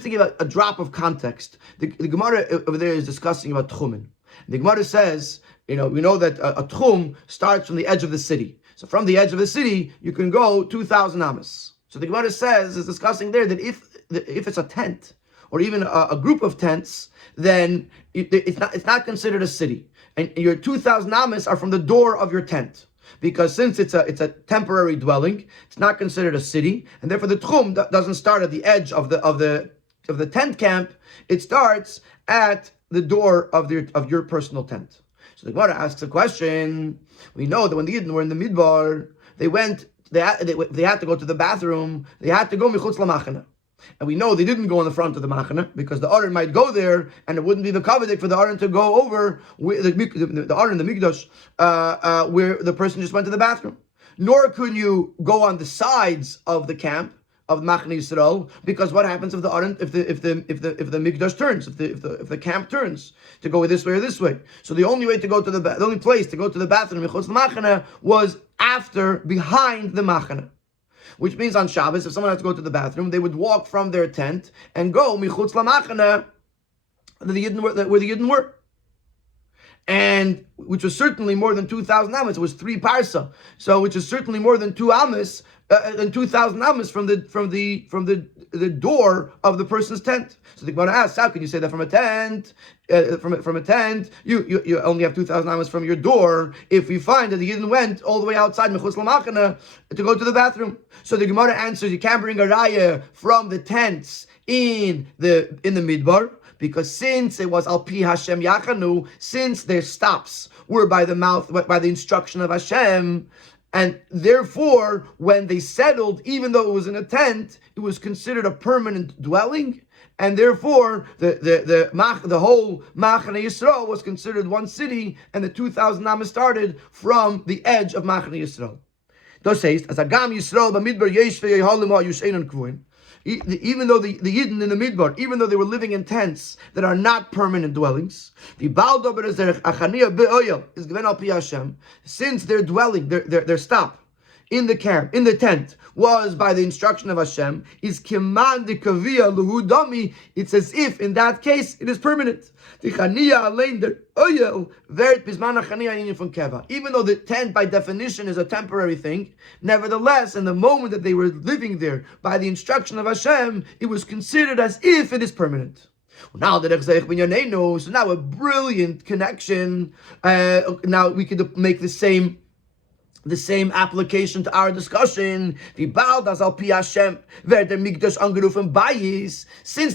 to give a drop of context, the Gemara over there is discussing about Tchumen. The Gemara says, we know that a Tchum starts from the edge of the city. So from the edge of the city, you can go 2,000 amas. So the Gemara is discussing there that if it's a tent, or even a group of tents, then it's not considered a city. And your 2,000 amas are from the door of your tent. Because since it's a temporary dwelling, it's not considered a city, and therefore the tchum doesn't start at the edge of the tent camp. It starts at the door of your personal tent. So the Gemara asks a question. We know that when the Yidden were in the Midbar, they had to go to the bathroom. They had to go michutz lamachana. And we know they didn't go in the front of the machana because the Aron might go there, and it wouldn't be the kavadik for the Aron to go over the Aron, the Mikdash, where the person just went to the bathroom. Nor could you go on the sides of the camp of Machane Yisrael, because what happens if the Aron, if the Mikdash turns, if the camp turns to go this way or this way? So the only way to go to the only place to go to the bathroom michutz lamachana was behind the machana. Which means on Shabbos, if someone had to go to the bathroom, they would walk from their tent and go michutz lamachana, where the Yidden were. And which was certainly more than 2,000 amas. It was 3 parsa. So which is certainly more than 2 amas, than 2,000 amas from the door of the person's tent. So the Gemara asks, how can you say that from a tent? From a tent, you only have 2,000 amas from your door. If we find that the Yidden went all the way outside mechutz lamachana to go to the bathroom, so the Gemara answers, you can't bring a raya from the tents in the midbar, because since it was al pi Hashem yachanu, since their stops were by the instruction of Hashem. And therefore, when they settled, even though it was in a tent, it was considered a permanent dwelling, and therefore the whole Machane Yisrael was considered one city, and the 2,000 amas started from the edge of Machane Yisrael. Das heißt, as agam Yisrael b'midbar yesh ve'yehalim ha'yushein kvuin. Even though the Yidden in the Midbar, even though they were living in tents that are not permanent dwellings, since their dwelling, their stop in the camp, in the tent, was by the instruction of Hashem, is kiman de kavia luhudami. It's as if in that case it is permanent. Even though the tent by definition is a temporary thing, nevertheless, in the moment that they were living there by the instruction of Hashem, it was considered as if it is permanent. Now so now a brilliant connection. Now we could make the same application to our discussion. Since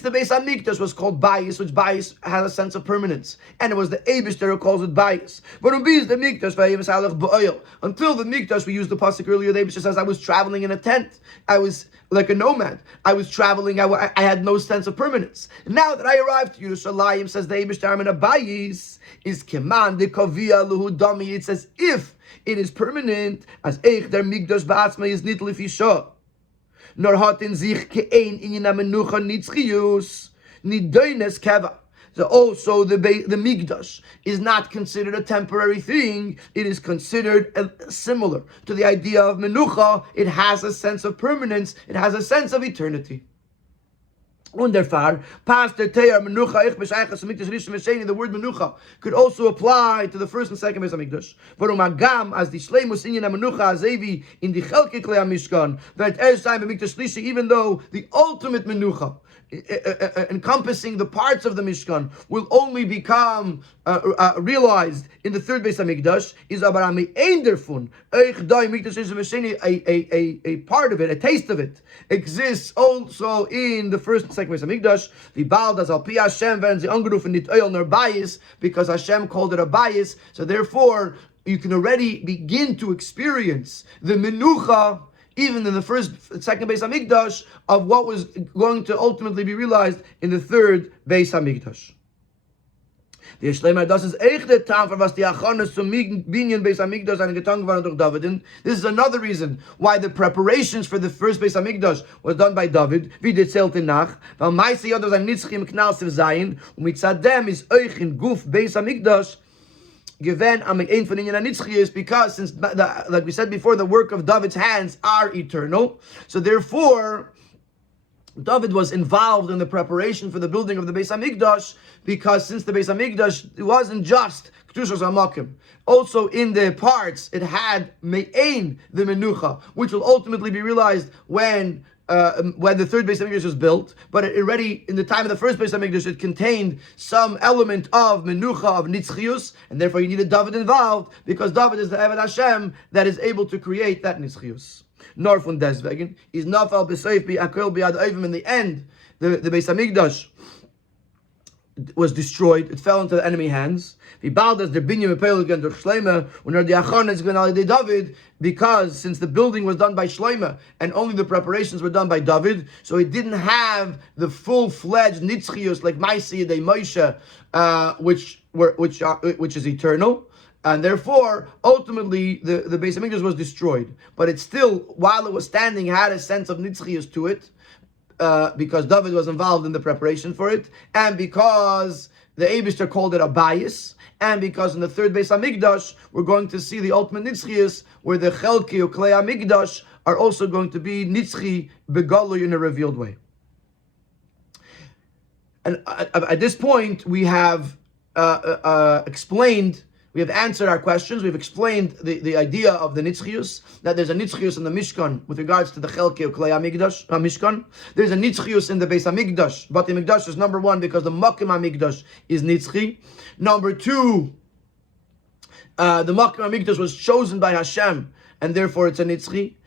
the Beis Hamikdash was called Bayis, which Bayis has a sense of permanence, and it was the Eibishter who calls it Bayis. But until the Mikdash, we used the pasuk earlier. The Eibishter says, "I was traveling in a tent. I was like a nomad. I was traveling. I had no sense of permanence. Now that I arrived to Yerushalayim," says the Eibishter, "I'm in a Bayis." Is keman de kovia luhu dami. It says if it is permanent, as eich der Mikdash ba'atzma is nit lefisha. Nor hat in sich kein in yina menucha nitzchius nidoines keva. So also the Mikdash is not considered a temporary thing. It is considered similar to the idea of menucha. It has a sense of permanence. It has a sense of eternity. The word menucha could also apply to the first and second Beis Hamikdash. As the shleimus inyan menucha azevi in the chelke klei hamishkan, that eresh time b'mikdash shlishi, even though the ultimate menucha, encompassing the parts of the Mishkan, will only become realized in the third Beis Hamikdash, is a part of it, a taste of it, exists also in the first and second Beis Hamikdash. The Baldas al Pi Hashem and the Angeruf and Nitoyel nor Bayis, because Hashem called it a Bayis. So therefore, you can already begin to experience the Menucha, even in the second Beis Hamikdash, of what was going to ultimately be realized in the third Beis Hamikdash. This is another reason why the preparations for the first Beis Hamikdash was done by David. Because since, like we said before, the work of David's hands are eternal, so therefore David was involved in the preparation for the building of the Beis Hamikdash, because since the Beis Hamikdash, it wasn't just Kedushas HaMakim. Also in the parts, it had Me'ein, the Menucha, which will ultimately be realized when the third Beis Hamikdash was built, but it already, in the time of the first Beis Hamikdash, it contained some element of Menucha, of Nitzchius, and therefore you needed David involved, because David is the Eved Hashem that is able to create that Nitzchius. Nor von deswegen is nafal b'seif b'akol b'yad oivim. In the end, the Beis Hamikdash was destroyed. It fell into the enemy hands. V'baldas der binyan mepel again durch Shlomo when the achon is going to David, because since the building was done by Shlomo and only the preparations were done by David, so it didn't have the full-fledged nitzchius like Ma'aseh de Moshe, which is eternal. And therefore, ultimately, the Beis Hamikdash was destroyed. But it still, while it was standing, had a sense of nitzchius to it, because David was involved in the preparation for it, and because the Eibishter called it a Bayis, and because in the third Beis Hamikdash, we're going to see the ultimate nitzchius, where the Chelki or Klei Hamikdash are also going to be nitzchi begalui in a revealed way. And at this point, we have explained. We have answered our questions. We've explained the idea of the nitzchius, that there's a nitzchius in the Mishkan with regards to the Chelke of Klei Hamikdash, Mishkan. There's a nitzchius in the Beis Hamikdash, but the Mikdash is number one because the Makim Hamikdash is nitzchi. Number two, the Makim Hamikdash was chosen by Hashem, and therefore it's a nitzchi,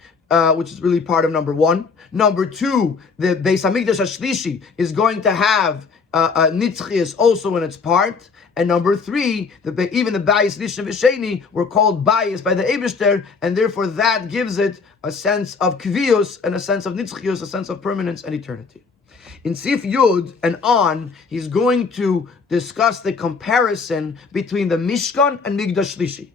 which is really part of number one. Number two, the Beis Hamikdash Hashlishi is going to have a nitzchius also in its part. And number three, even the Bayis Rishon V'Sheni were called Bayis by the Eibishter, and therefore that gives it a sense of Kvius and a sense of Nitzchius, a sense of permanence and eternity. In Sif Yud and on, he's going to discuss the comparison between the Mishkan and Mikdash Shlishi.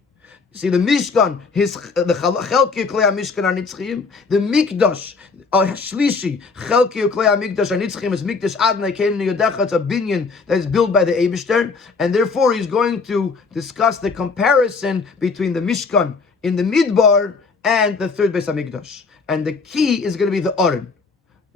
See, the Mishkan, the Chelki Klei Mishkan are Nitzchim. The Mikdash, Shlishi, Chelki Klei Mikdash are Nitzchim, is Mikdash Adonai Kein Yodecha. It's a binyan that is built by the Eibishter, and therefore he's going to discuss the comparison between the Mishkan in the Midbar and the third Beis Hamikdash. And the key is going to be the Aron,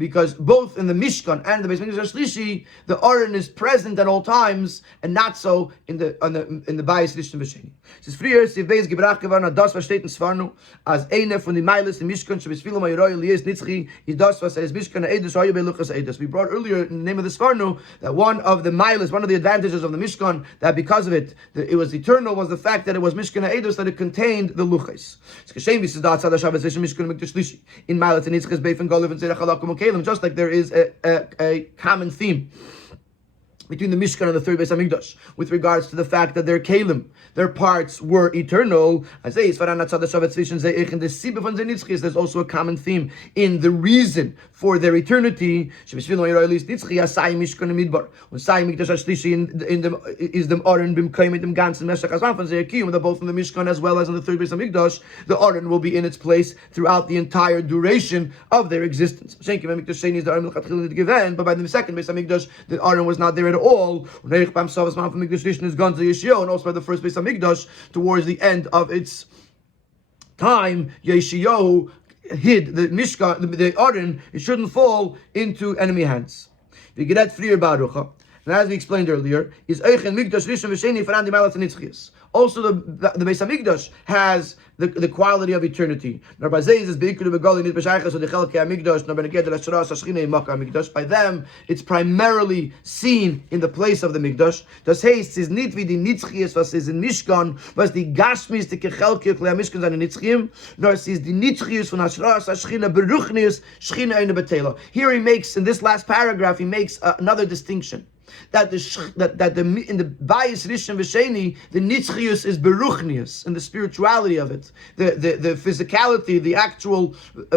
because both in the Mishkan and the Beis Mikdash Shlishi, the Aron is present at all times, and not so in the Bayis Rishon V'Sheni. Es ist früher, sie beis gebracht geworden, das was steht in Sfarnu, als eine von den Meiles im Mishkan, shebis filu ma'yiroi liyes nitzchi, is das was es Mishkan Eidus hayu beluchas Eidus. We brought earlier in the name of the Sfarnu that one of the Meiles, one of the advantages of the Mishkan, that because of it, it was eternal, was the fact that it was Mishkan Eidus, that it contained the luchas. It's Geshem v'sis da tzad HaShabbos Mishkan Mikdash Shlishi. In Meiles and Nitzchis Beif and Goliv and Zerach Halakum Kalim, just like there is a common theme between the Mishkan and the third Beis Hamikdash with regards to the fact that their kalim, their parts were eternal. There's also a common theme in the reason for their eternity. When Sai Mikdash is the Aron b'mkayim dem ganzen Meshach Hazman von Ze'ekiyum, that both in the Mishkan as well as in the third Beis Hamikdash, the Aron will be in its place throughout the entire duration of their existence. But by the second Beis Hamikdash, the Aron was not there at all. And also by the first Beis Hamikdash, towards the end of its time, Yeshayahu hid the Mishkan, the Aron. It shouldn't fall into enemy hands. And as we explained earlier, is Eichen Mikdash Rishon V'Sheni Faran Dimalat Nitzchias. Also, the Beis Hamikdash has the quality of eternity. By them, it's primarily seen in the place of the Mikdash. Das heißt, es ist nicht wie die Nitzchias, was ist in Mishkan, was die Gashmis, die Kechelke, Klei Mishkan seine Nitzchim, nor es ist die Nitzchias von Hashras, Hashchina, Beruchnius, Shchina in the Betela. Here he makes, in this last paragraph, he makes another distinction. That in the Bayis Rishon V'Sheni, the Nitzchius is Beruchnius, and the spirituality of it, the physicality, the actual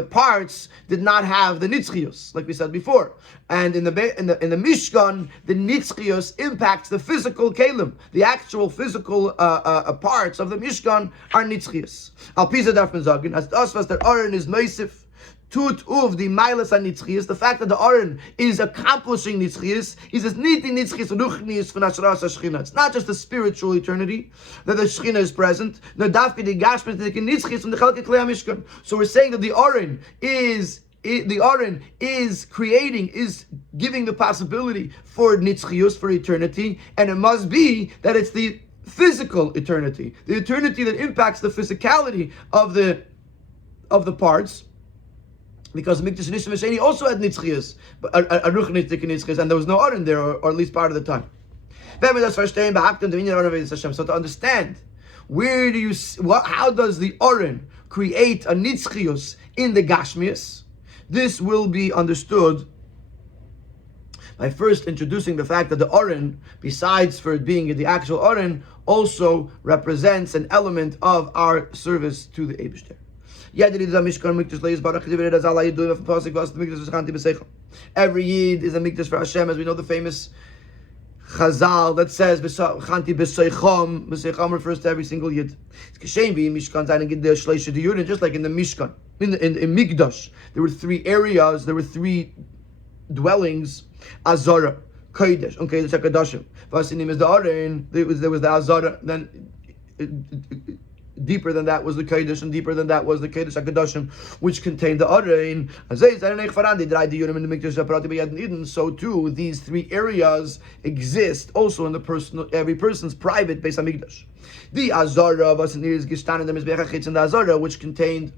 parts did not have the Nitzchius, like we said before. And in the Mishkan, the Nitzchius impacts the physical kalim. The actual physical parts of the Mishkan are Nitzchius. Al Pisa Daf Mezagin, as us was that Aron is Meisif. Tut uv the milas and nitzchias, the fact that the Aron is accomplishing nitzchias, is as niti nitzchias ruchnius von Hashras HaShechina. It's not just the spiritual eternity that the Shechina is present. No dafke the gashmis the nitzchias from the Chelek Klei HaMishkan. So we're saying that the Aron is creating, is giving the possibility for nitzchius, for eternity, and it must be that it's the physical eternity, the eternity that impacts the physicality of the parts. Because Mikdash Rishon V'Sheni also had nitzchias, a ruchnitik nitzchias, and there was no Aron there, or at least part of the time. So to understand, how does the Aron create a nitzchius in the Gashmias? This will be understood by first introducing the fact that the Aron, besides for it being the actual Aron, also represents an element of our service to the Eibishter. Every Yid is a mikdash for Hashem, as we know the famous Chazal that says Chanti b'soichom. B'soichom refers to every single Yid. Just like in the Mishkan, in Mikdash, there were three areas, there were three dwellings: Azara, Kodesh, and Kodesh HaKadoshim. Vasinim is the Aron. There was the Azara. Then deeper than that was the Kodesh, and deeper than that was the Kodesh HaKadoshim, which contained the Aron. So too, these three areas exist also in the personal, every person's private Beis Hamikdash. The Azara was in the Azara, which contained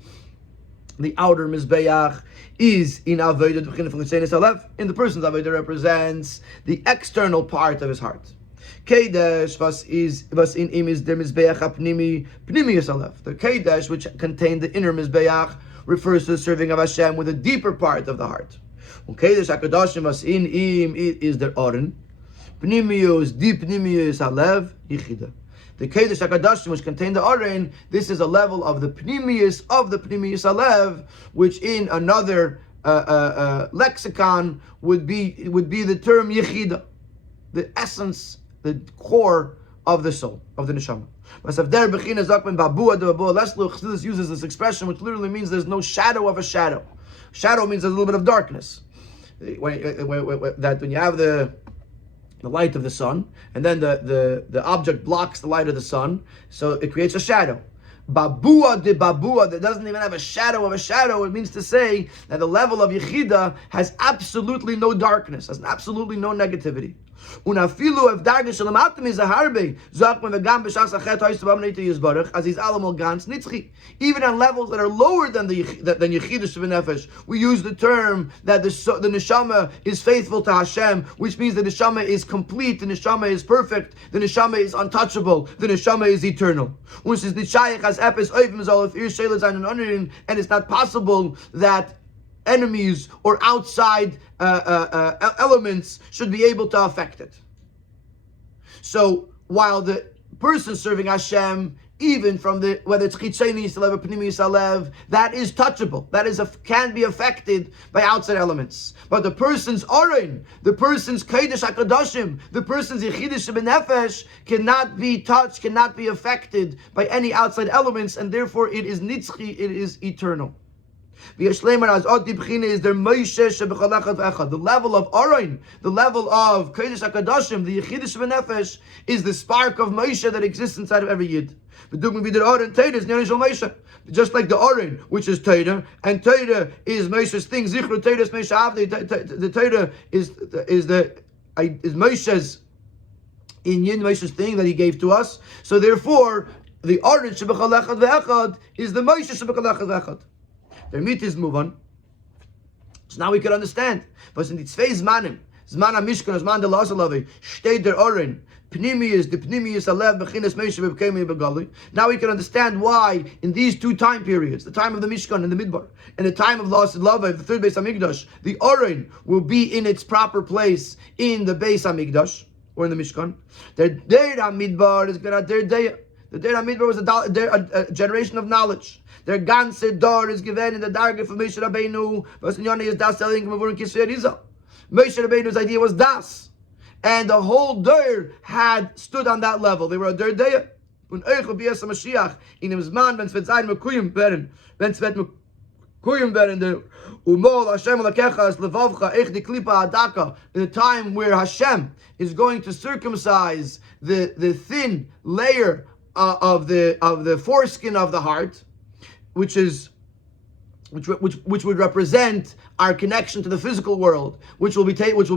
the outer Mizbeach, is in Avodah in the person's Avodah, represents the external part of his heart. Kedesh was in im is der Mizbeach apnimi yisalev. The Kedesh, which contained the inner Mizbeach, refers to the serving of Hashem with a deeper part of the heart. Kedesh HaKadoshim was in im is der Aron. Pnimius di pnimius alev yichida. The Kedesh HaKadoshim, which contained the Aron, this is a level of the pnimius alev, which in another lexicon would be the term yichida, the essence, the core of the soul, of the neshama. Chassidus uses this expression, which literally means there's no shadow of a shadow. Shadow means there's a little bit of darkness. When you have the light of the sun, and then the object blocks the light of the sun, so it creates a shadow. babua de babua, that doesn't even have a shadow of a shadow. It means to say that the level of Yechida has absolutely no darkness, has absolutely no negativity. Unafilu if darge shalamatim is a harbe, zok when v'gam b'shas achet hoyst v'amnei yizbarach, as he's alamol gans nitzchi. Even on levels that are lower than Yechidus v'nefesh, we use the term that the neshama is faithful to Hashem, which means the neshama is complete, the neshama is perfect, the neshama is untouchable, the neshama is eternal. Which is nishayich as epis oivim zol if ir sheila zayin unerin, and it's not possible that enemies or outside elements should be able to affect it. So while the person serving Hashem, even from the whether it's chitzoni yisalev or pnimi yisalev, that is touchable, that is can be affected by outside elements. But the person's orin, the person's kodesh hakadoshim, the person's yechidish benefesh cannot be touched, cannot be affected by any outside elements, and therefore it is nitzchi, it is eternal. The level of Orin, the level of Kodesh HaKadoshim, the Yechidish V'Nefesh, is the spark of Moshe that exists inside of every Yid. Just like the Orin, which is Torah, and Torah is Moshe's thing. Zichru Torah is Moshe Avdei. The Torah is Moshe's inyan, Moshe's thing that he gave to us. So therefore, the Orin Shebechal Echad Ve'echad is the Moshe Shebechal Echad Ve'echad. Their meat is move on. So now we can understand. But in the zwei Zmanim, Zman HaMishkan, Zman de Lazalavi, steht der Oren, Pnimius, the Pnimius Alev, Bechinas Moshe, Bebekemi, Begali. Now we can understand why in these two time periods, the time of the Mishkan and the Midbar, and the time of Lazalavi, the third Beis HaMikdash, the Oren will be in its proper place in the Beis HaMikdash, or in the Mishkan. The Deir HaMidbar is going to Deir Deir. The Deir HaMidbar was a generation of knowledge. Their ganze Dor is given in the Darge for Moshe Rabbeinu. Was in Yonah is das telling him over in Kisei Rizal. Moshe Rabbeinu's idea was das, and the whole Dor had stood on that level. They were a Dor Deir. Und euch ob Yesa Mashiach in dem Zman, wenn es wird sein mekuyim werden, wenn es wird mekuyim werden, der Umol Hashem Lakecha es levavcha ech di klipa adaka, in the time where Hashem is going to circumcise the thin layer of the foreskin of the heart, which would represent our connection to the physical world, which will be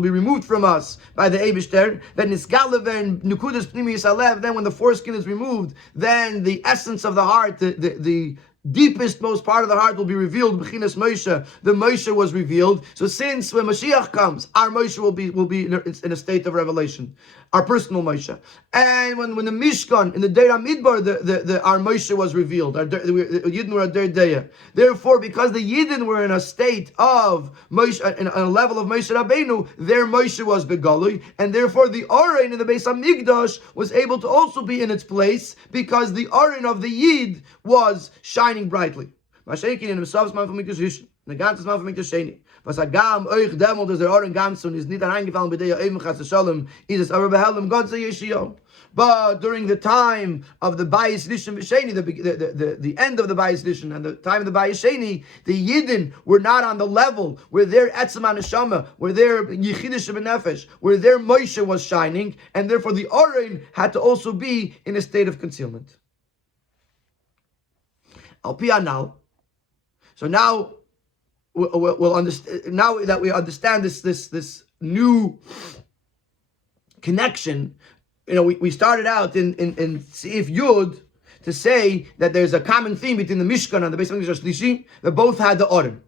removed from us by the Eibishter. Then Nisgaleven Nukudas Pnimiyus Alev. Then when the foreskin is removed, then the essence of the heart, the deepest, most part of the heart will be revealed. Bechinas Moshe, the Moshe was revealed. So since when Mashiach comes, our Moshe will be in a state of revelation, our personal Moshe. And when the Mishkan in the Deir HaMidbar, our Moshe was revealed. Our Yidden were a Deir Deir. Therefore, because the Yidden were in a state of Moshe, in a level of Moshe Rabbeinu, their Moshe was Begalui, and therefore the Oren in the Beis HaMikdash was able to also be in its place because the Oren of the Yid was shining brightly. The ganze Mal von Mikdash Sheni. Was agam euch demol, dass der Oren Gamsun ist nicht reingefallen bei der Eivim Chas Shalom, ist es aber behelm Gott sei Yeshio. But during the time of the Bayis Rishon V'Sheni, the end of the Bayis Rishon and the time of the Bayis Sheni, the Yidden were not on the level where their Etzem HaNeshama, where their Yechidish B'Nefesh, where their Moshe was shining, and therefore the Oren had to also be in a state of concealment. Al Pi Anal. So now we'll understand. Now that we understand this new connection, we started out in Seif Yud to say that there's a common theme between the Mishkan and the Beis Hamikdash Shlishi, that both had the Oren,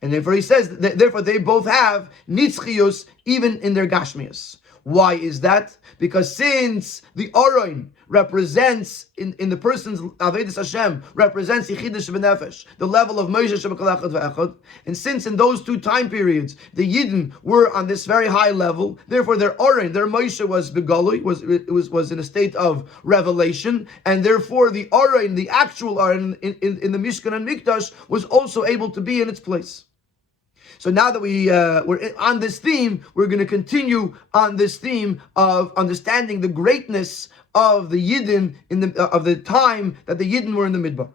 and therefore he says therefore they both have Nitzchius even in their Gashmius. Why is that? Because since the Oren represents, in the person's Avedis Hashem, represents Yechidish B'Nefesh, the level of Moshe Shebekal Echad Ve'echad, and since in those two time periods, the Yidden were on this very high level, therefore their Oren, their Moshe was Begalui, was in a state of revelation, and therefore the Oren, the actual Oren in the Mishkan and Mikdash, was also able to be in its place. So now that we're on this theme, we're going to continue on this theme of understanding the greatness of the Yidden of the time that the Yidden were in the Midbar.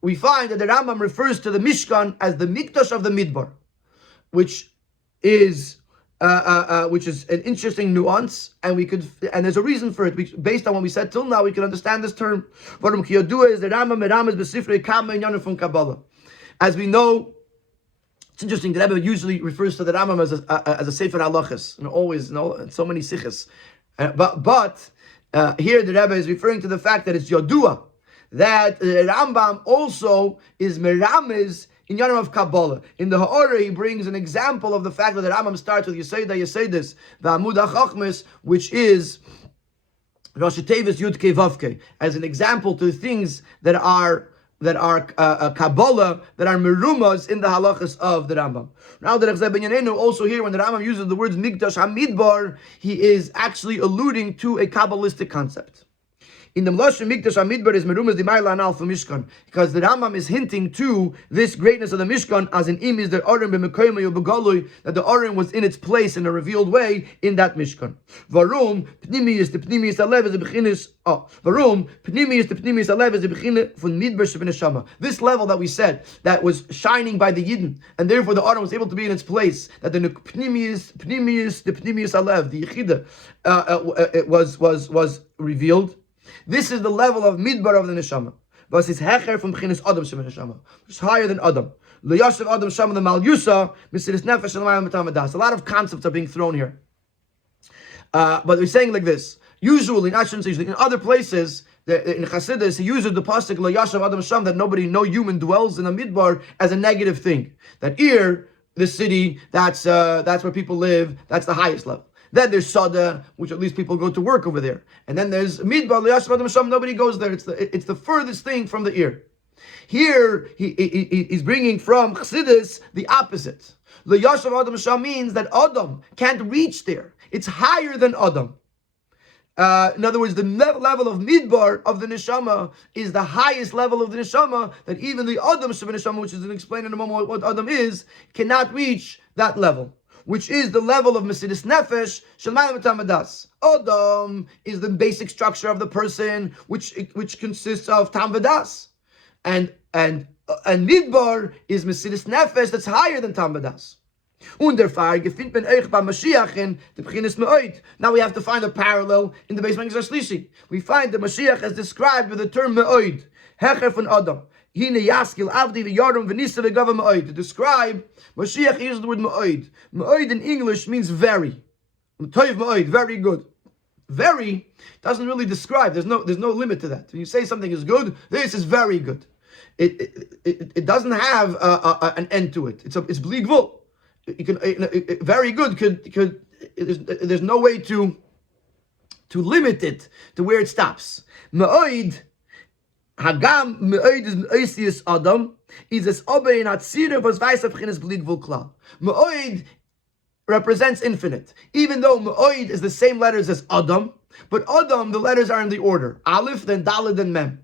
We find that the Rambam refers to the Mishkan as the Mikdash of the Midbar, which is which is an interesting nuance, and there's a reason for it. Based on what we said till now, we can understand this term. As we know, it's interesting. The Rebbe usually refers to the Rambam as a sefer halachas, and always, so many sichas. But here the Rebbe is referring to the fact that it's yodua, that the Rambam also is merames in Yanam of Kabbalah. In the Ha'orah, he brings an example of the fact that the Rambam starts with Yeseda, V'amud HaChachmes, which is Rosh Tevis Yud Kei Vav Kei, as an example to things that are Kabbalah, that are merumas in the halachas of the Rambam. Now the Rechzeh Ben Yanenu also here, when the Rambam uses the words Mikdash HaMidbar, he is actually alluding to a Kabbalistic concept. In the Moshe Mikdash HaMidbar is merumas dimayla anal for Mishkan, because the Rambam is hinting to this greatness of the Mishkan as an imiz that Aron b'mekayma yubegalui, that the Aron was in its place in a revealed way in that Mishkan. Varum pnimiyus the pnimiyus alev is the beginnis. Varum pnimiyus the pnimiyus alev is the beginning from Midbar shebneshama. This level that we said that was shining by the Yidden, and therefore the Aron was able to be in its place. That the pnimiyus the pnimiyus alev, the Yechida, it was revealed. This is the level of midbar of the neshama. But it's hecher from b'chinas adam shem neshama, which is higher than adam. L'yashav adam shama the mal yusa misiris nefesh and matamadas. A lot of concepts are being thrown here. But we're saying like this. Usually, I shouldn't say usually, in other places, in Chassidus, he uses the pasuk l'yashav adam sham, that no human dwells in a midbar, as a negative thing. That here, the city, that's where people live. That's the highest level. Then there's Sada, which at least people go to work over there. And then there's Midbar, L'yashav Adam Sham, nobody goes there. It's the furthest thing from the ear. Here, he's bringing from Chassidus the opposite. L'yashav Adam Sham means that Adam can't reach there. It's higher than Adam. In other words, the level of Midbar of the Neshama is the highest level of the Neshama, that even the Adam Neshama, which is going to explain in a moment what Adam is, cannot reach that level, which is the level of Mesiris Nefesh, Shalmayim Tamadas. Adam is the basic structure of the person, which consists of Tamvadas. And Midbar is Mesiris Nefesh, that's higher than Tamvadas. Now we have to find a parallel in the Beis Medrash Shlishi. We find that Mashiach is described with the term Me'oid, Hecher von Adam. To describe Mashiach, he uses the word Ma'od. Ma'od in English means very. Very good. Very doesn't really describe. There's no limit to that. When you say something is good, this is very good. It doesn't have an end to it. It's bli gvul. You can very good could there's no way to limit it to where it stops. Ma'od. Hagam me'oid is me'oisius Adam is as obe in atzira was weiß of chines bli gvul klal. Me'oid represents infinite, even though me'oid is the same letters as Adam, but Adam, the letters are in the order Aleph, then Daled, then Mem.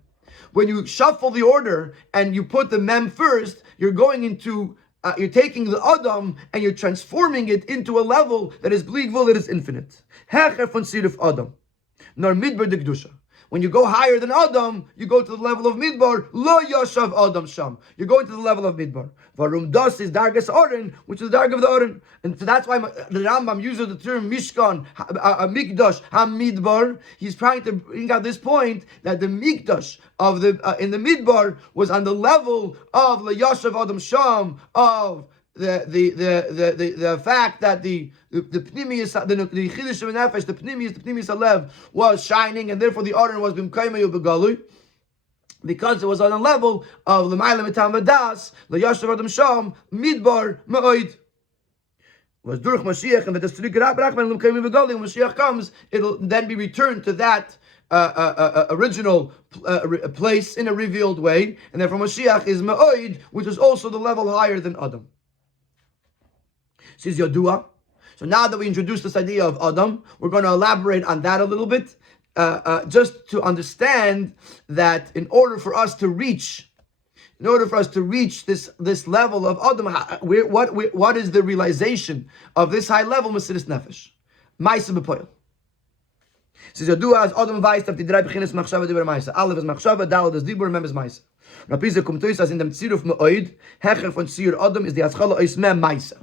When you shuffle the order and you put the Mem first, you're going into you're taking the Adam and you're transforming it into a level that is bli gvul, that is infinite. Hecher von Sirif Adam, nor midbar de Kedusha. When you go higher than Adam, you go to the level of Midbar. Lo yashav Adam sham. You're going to the level of Midbar. Varum das is dargas Oren, which is the dark of the Oren, and so that's why the Rambam uses the term Mishkan, Mikdash, HaMidbar. He's trying to bring out this point that the Mikdash of the in the Midbar was on the level of Lo yashav Adam sham, of the fact that the pnimius, the chidush of nefesh, the pnimius alev was shining, and therefore the Aron was b'mkayma u'begalui, because it was on a level of l'mayla mitam v'das, l'yashav adam sham, midbar ma'oid. Was durch Mashiach, and the tzedek rachman l'mkayma u'begalui, when Mashiach comes, it'll then be returned to that original place in a revealed way, and therefore Mashiach is ma'oid, which is also the level higher than Adam. This is Yodua. So now that we introduced this idea of Adam, we're going to elaborate on that a little bit, just to understand that in order for us to reach this level of Adam, what is the realization of this high level, Mesiris Nefesh? Ma'aseh b'poel. Says Yodua as Adam weist auf die drei Beginnes Machshava Dibur Ma'aseh. Aleph is Machshava, Daled is Dibur, Mem is Ma'aseh. Rabbi kommt uns as in dem Tziruf Me'oid, Hecher von Tzir Adam is die Aschala Ois Mem Ma'aseh.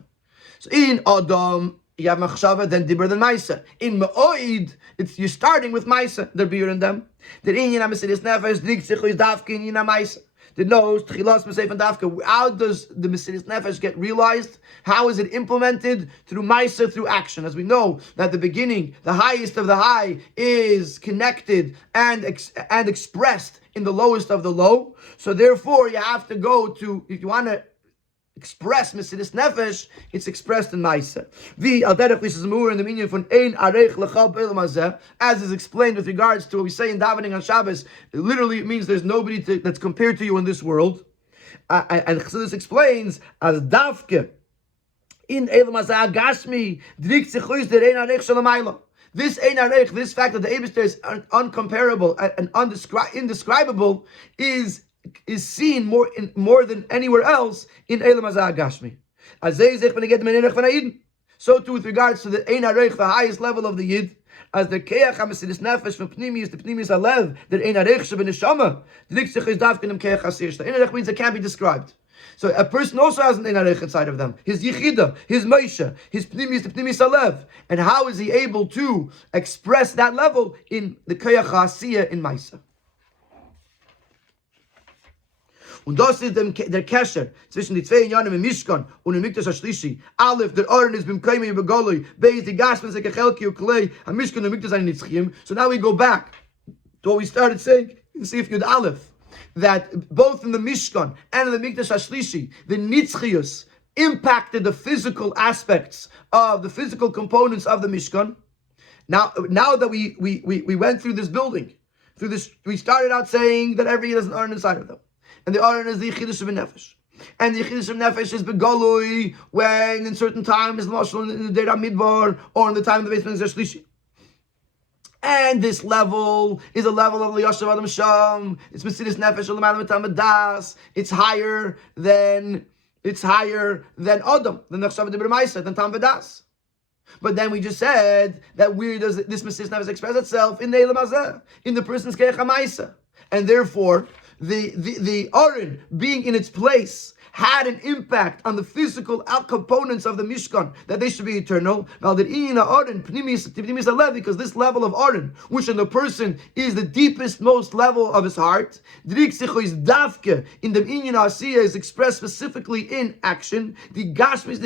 So in Adam, You have machshava, then dibur, then ma'isa. In ma'oid, you're starting with ma'isa. They're beer in them. The inyan ha-mesiris nefesh dik tzichu is dafke in inyan ma'isa. The nose tchilas mesef and dafke. How does the mesiris nefesh get realized? How is it implemented? Through ma'isa, through action. As we know that the beginning, the highest of the high, is connected and expressed in the lowest of the low. So therefore, you have to go to, if you want to express Mesiris Nefesh, it's expressed in Maisa. In the meaning from Ein Arech Lechal B'Olam Hazeh, as is explained with regards to what we say in davening on Shabbos. Literally, it means there's nobody that's compared to you in this world. And Chassidus explains as Davke in Elam Hazeh Gashmi Drik Tzichuis Der Ein Arech Shalamayla. This Ein Arech, this fact that the Eibishter is uncomparable and indescribable, is seen more than anywhere else in Elam Hazeh Gashmi. So too with regards to the Ein Arech, the highest level of the Yid, as the Keach HaMesiris Nefesh from Pnimis, the Pnimis Alev, the Ein Arech Shebeneshama, the Niksich is Davkin Im Keach HaSir. The Ein Arech means it can't be described. So a person also has an Ein Arech inside of them. His Yechida, his Moshe, his Pnimis, the Pnimis Alev. And how is he able to express that level in the Keach HaSir in Maisa? Und das ist der Kesher zwischen die zwei Jahren im Mishkan und im Mikdash HaShlishi. Aleph, der Oren ist beim Kaimei und Begoloi. Beis, die Gaspen, sich Chelek und Klei. Am Mishkan und Mikdash sind Nitzchim. So now we go back to what we started saying. You see if you'd Aleph. That both in the Mishkan and in the Mikdash HaShlishi, the Nitzchius impacted the physical aspects of the physical components of the Mishkan. Now that we went through this building, we started out saying that every has an Oren inside of them. And the Aron is the Yichidus of Nefesh. And the Yichidus of Nefesh is Begolui when in certain times, in the day of Midbar, or in the time of the basement of Shlishi. And this level is a level of Liyashav Adam Sham. It's Mesiris Nefesh Olaman Matamadas. It's higher than Adam, than Nechshav Dibur Maisa, than Tam Vedas. But then we just said that where does this Mesiris Nefesh express itself? In the Elam Hazeh, in the person's Keach HaMaisa. And therefore, the Aron being in its place had an impact on the physical components of the Mishkan, that they should be eternal. Now that Aron, because this level of Aron, which in the person is the deepest, most level of his heart, in the Inyan Asiya is expressed specifically in action. The Gashmis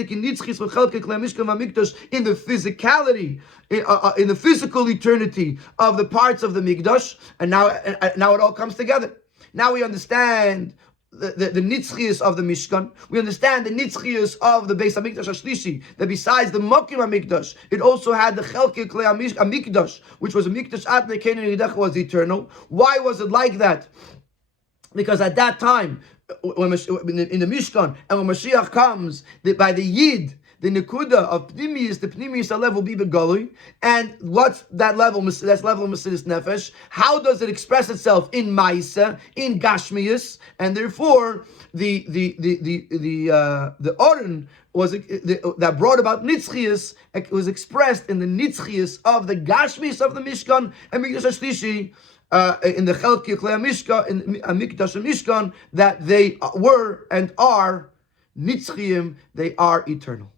in the physicality, in the physical eternity of the parts of the Mikdash, and now it all comes together. Now we understand the nitzchius of the Mishkan. We understand the nitzchius of the Beis HaMikdash HaShlishi, that besides the Mokim HaMikdash, it also had the Chelke Klei HaMikdash, which was a Mikdash Adnei Kenan Yidech, was eternal. Why was it like that? Because at that time, when in the Mishkan, and when Mashiach comes, by the Yid, the Nekuda of Pnimis, the Pnimis Alev will be Begolui. And what's that level? That's level of Mesiris Nefesh. How does it express itself in Maisa, in Gashmius? And therefore, the Oren was that brought about Nitzchius, it was expressed in the Nitzchius of the Gashmius of the Mishkan and Mikdash HaShlishi, in the Chelke Klei Mishkan, in Mikdash and Mishkan, that they were and are Nitzchiyim, they are eternal.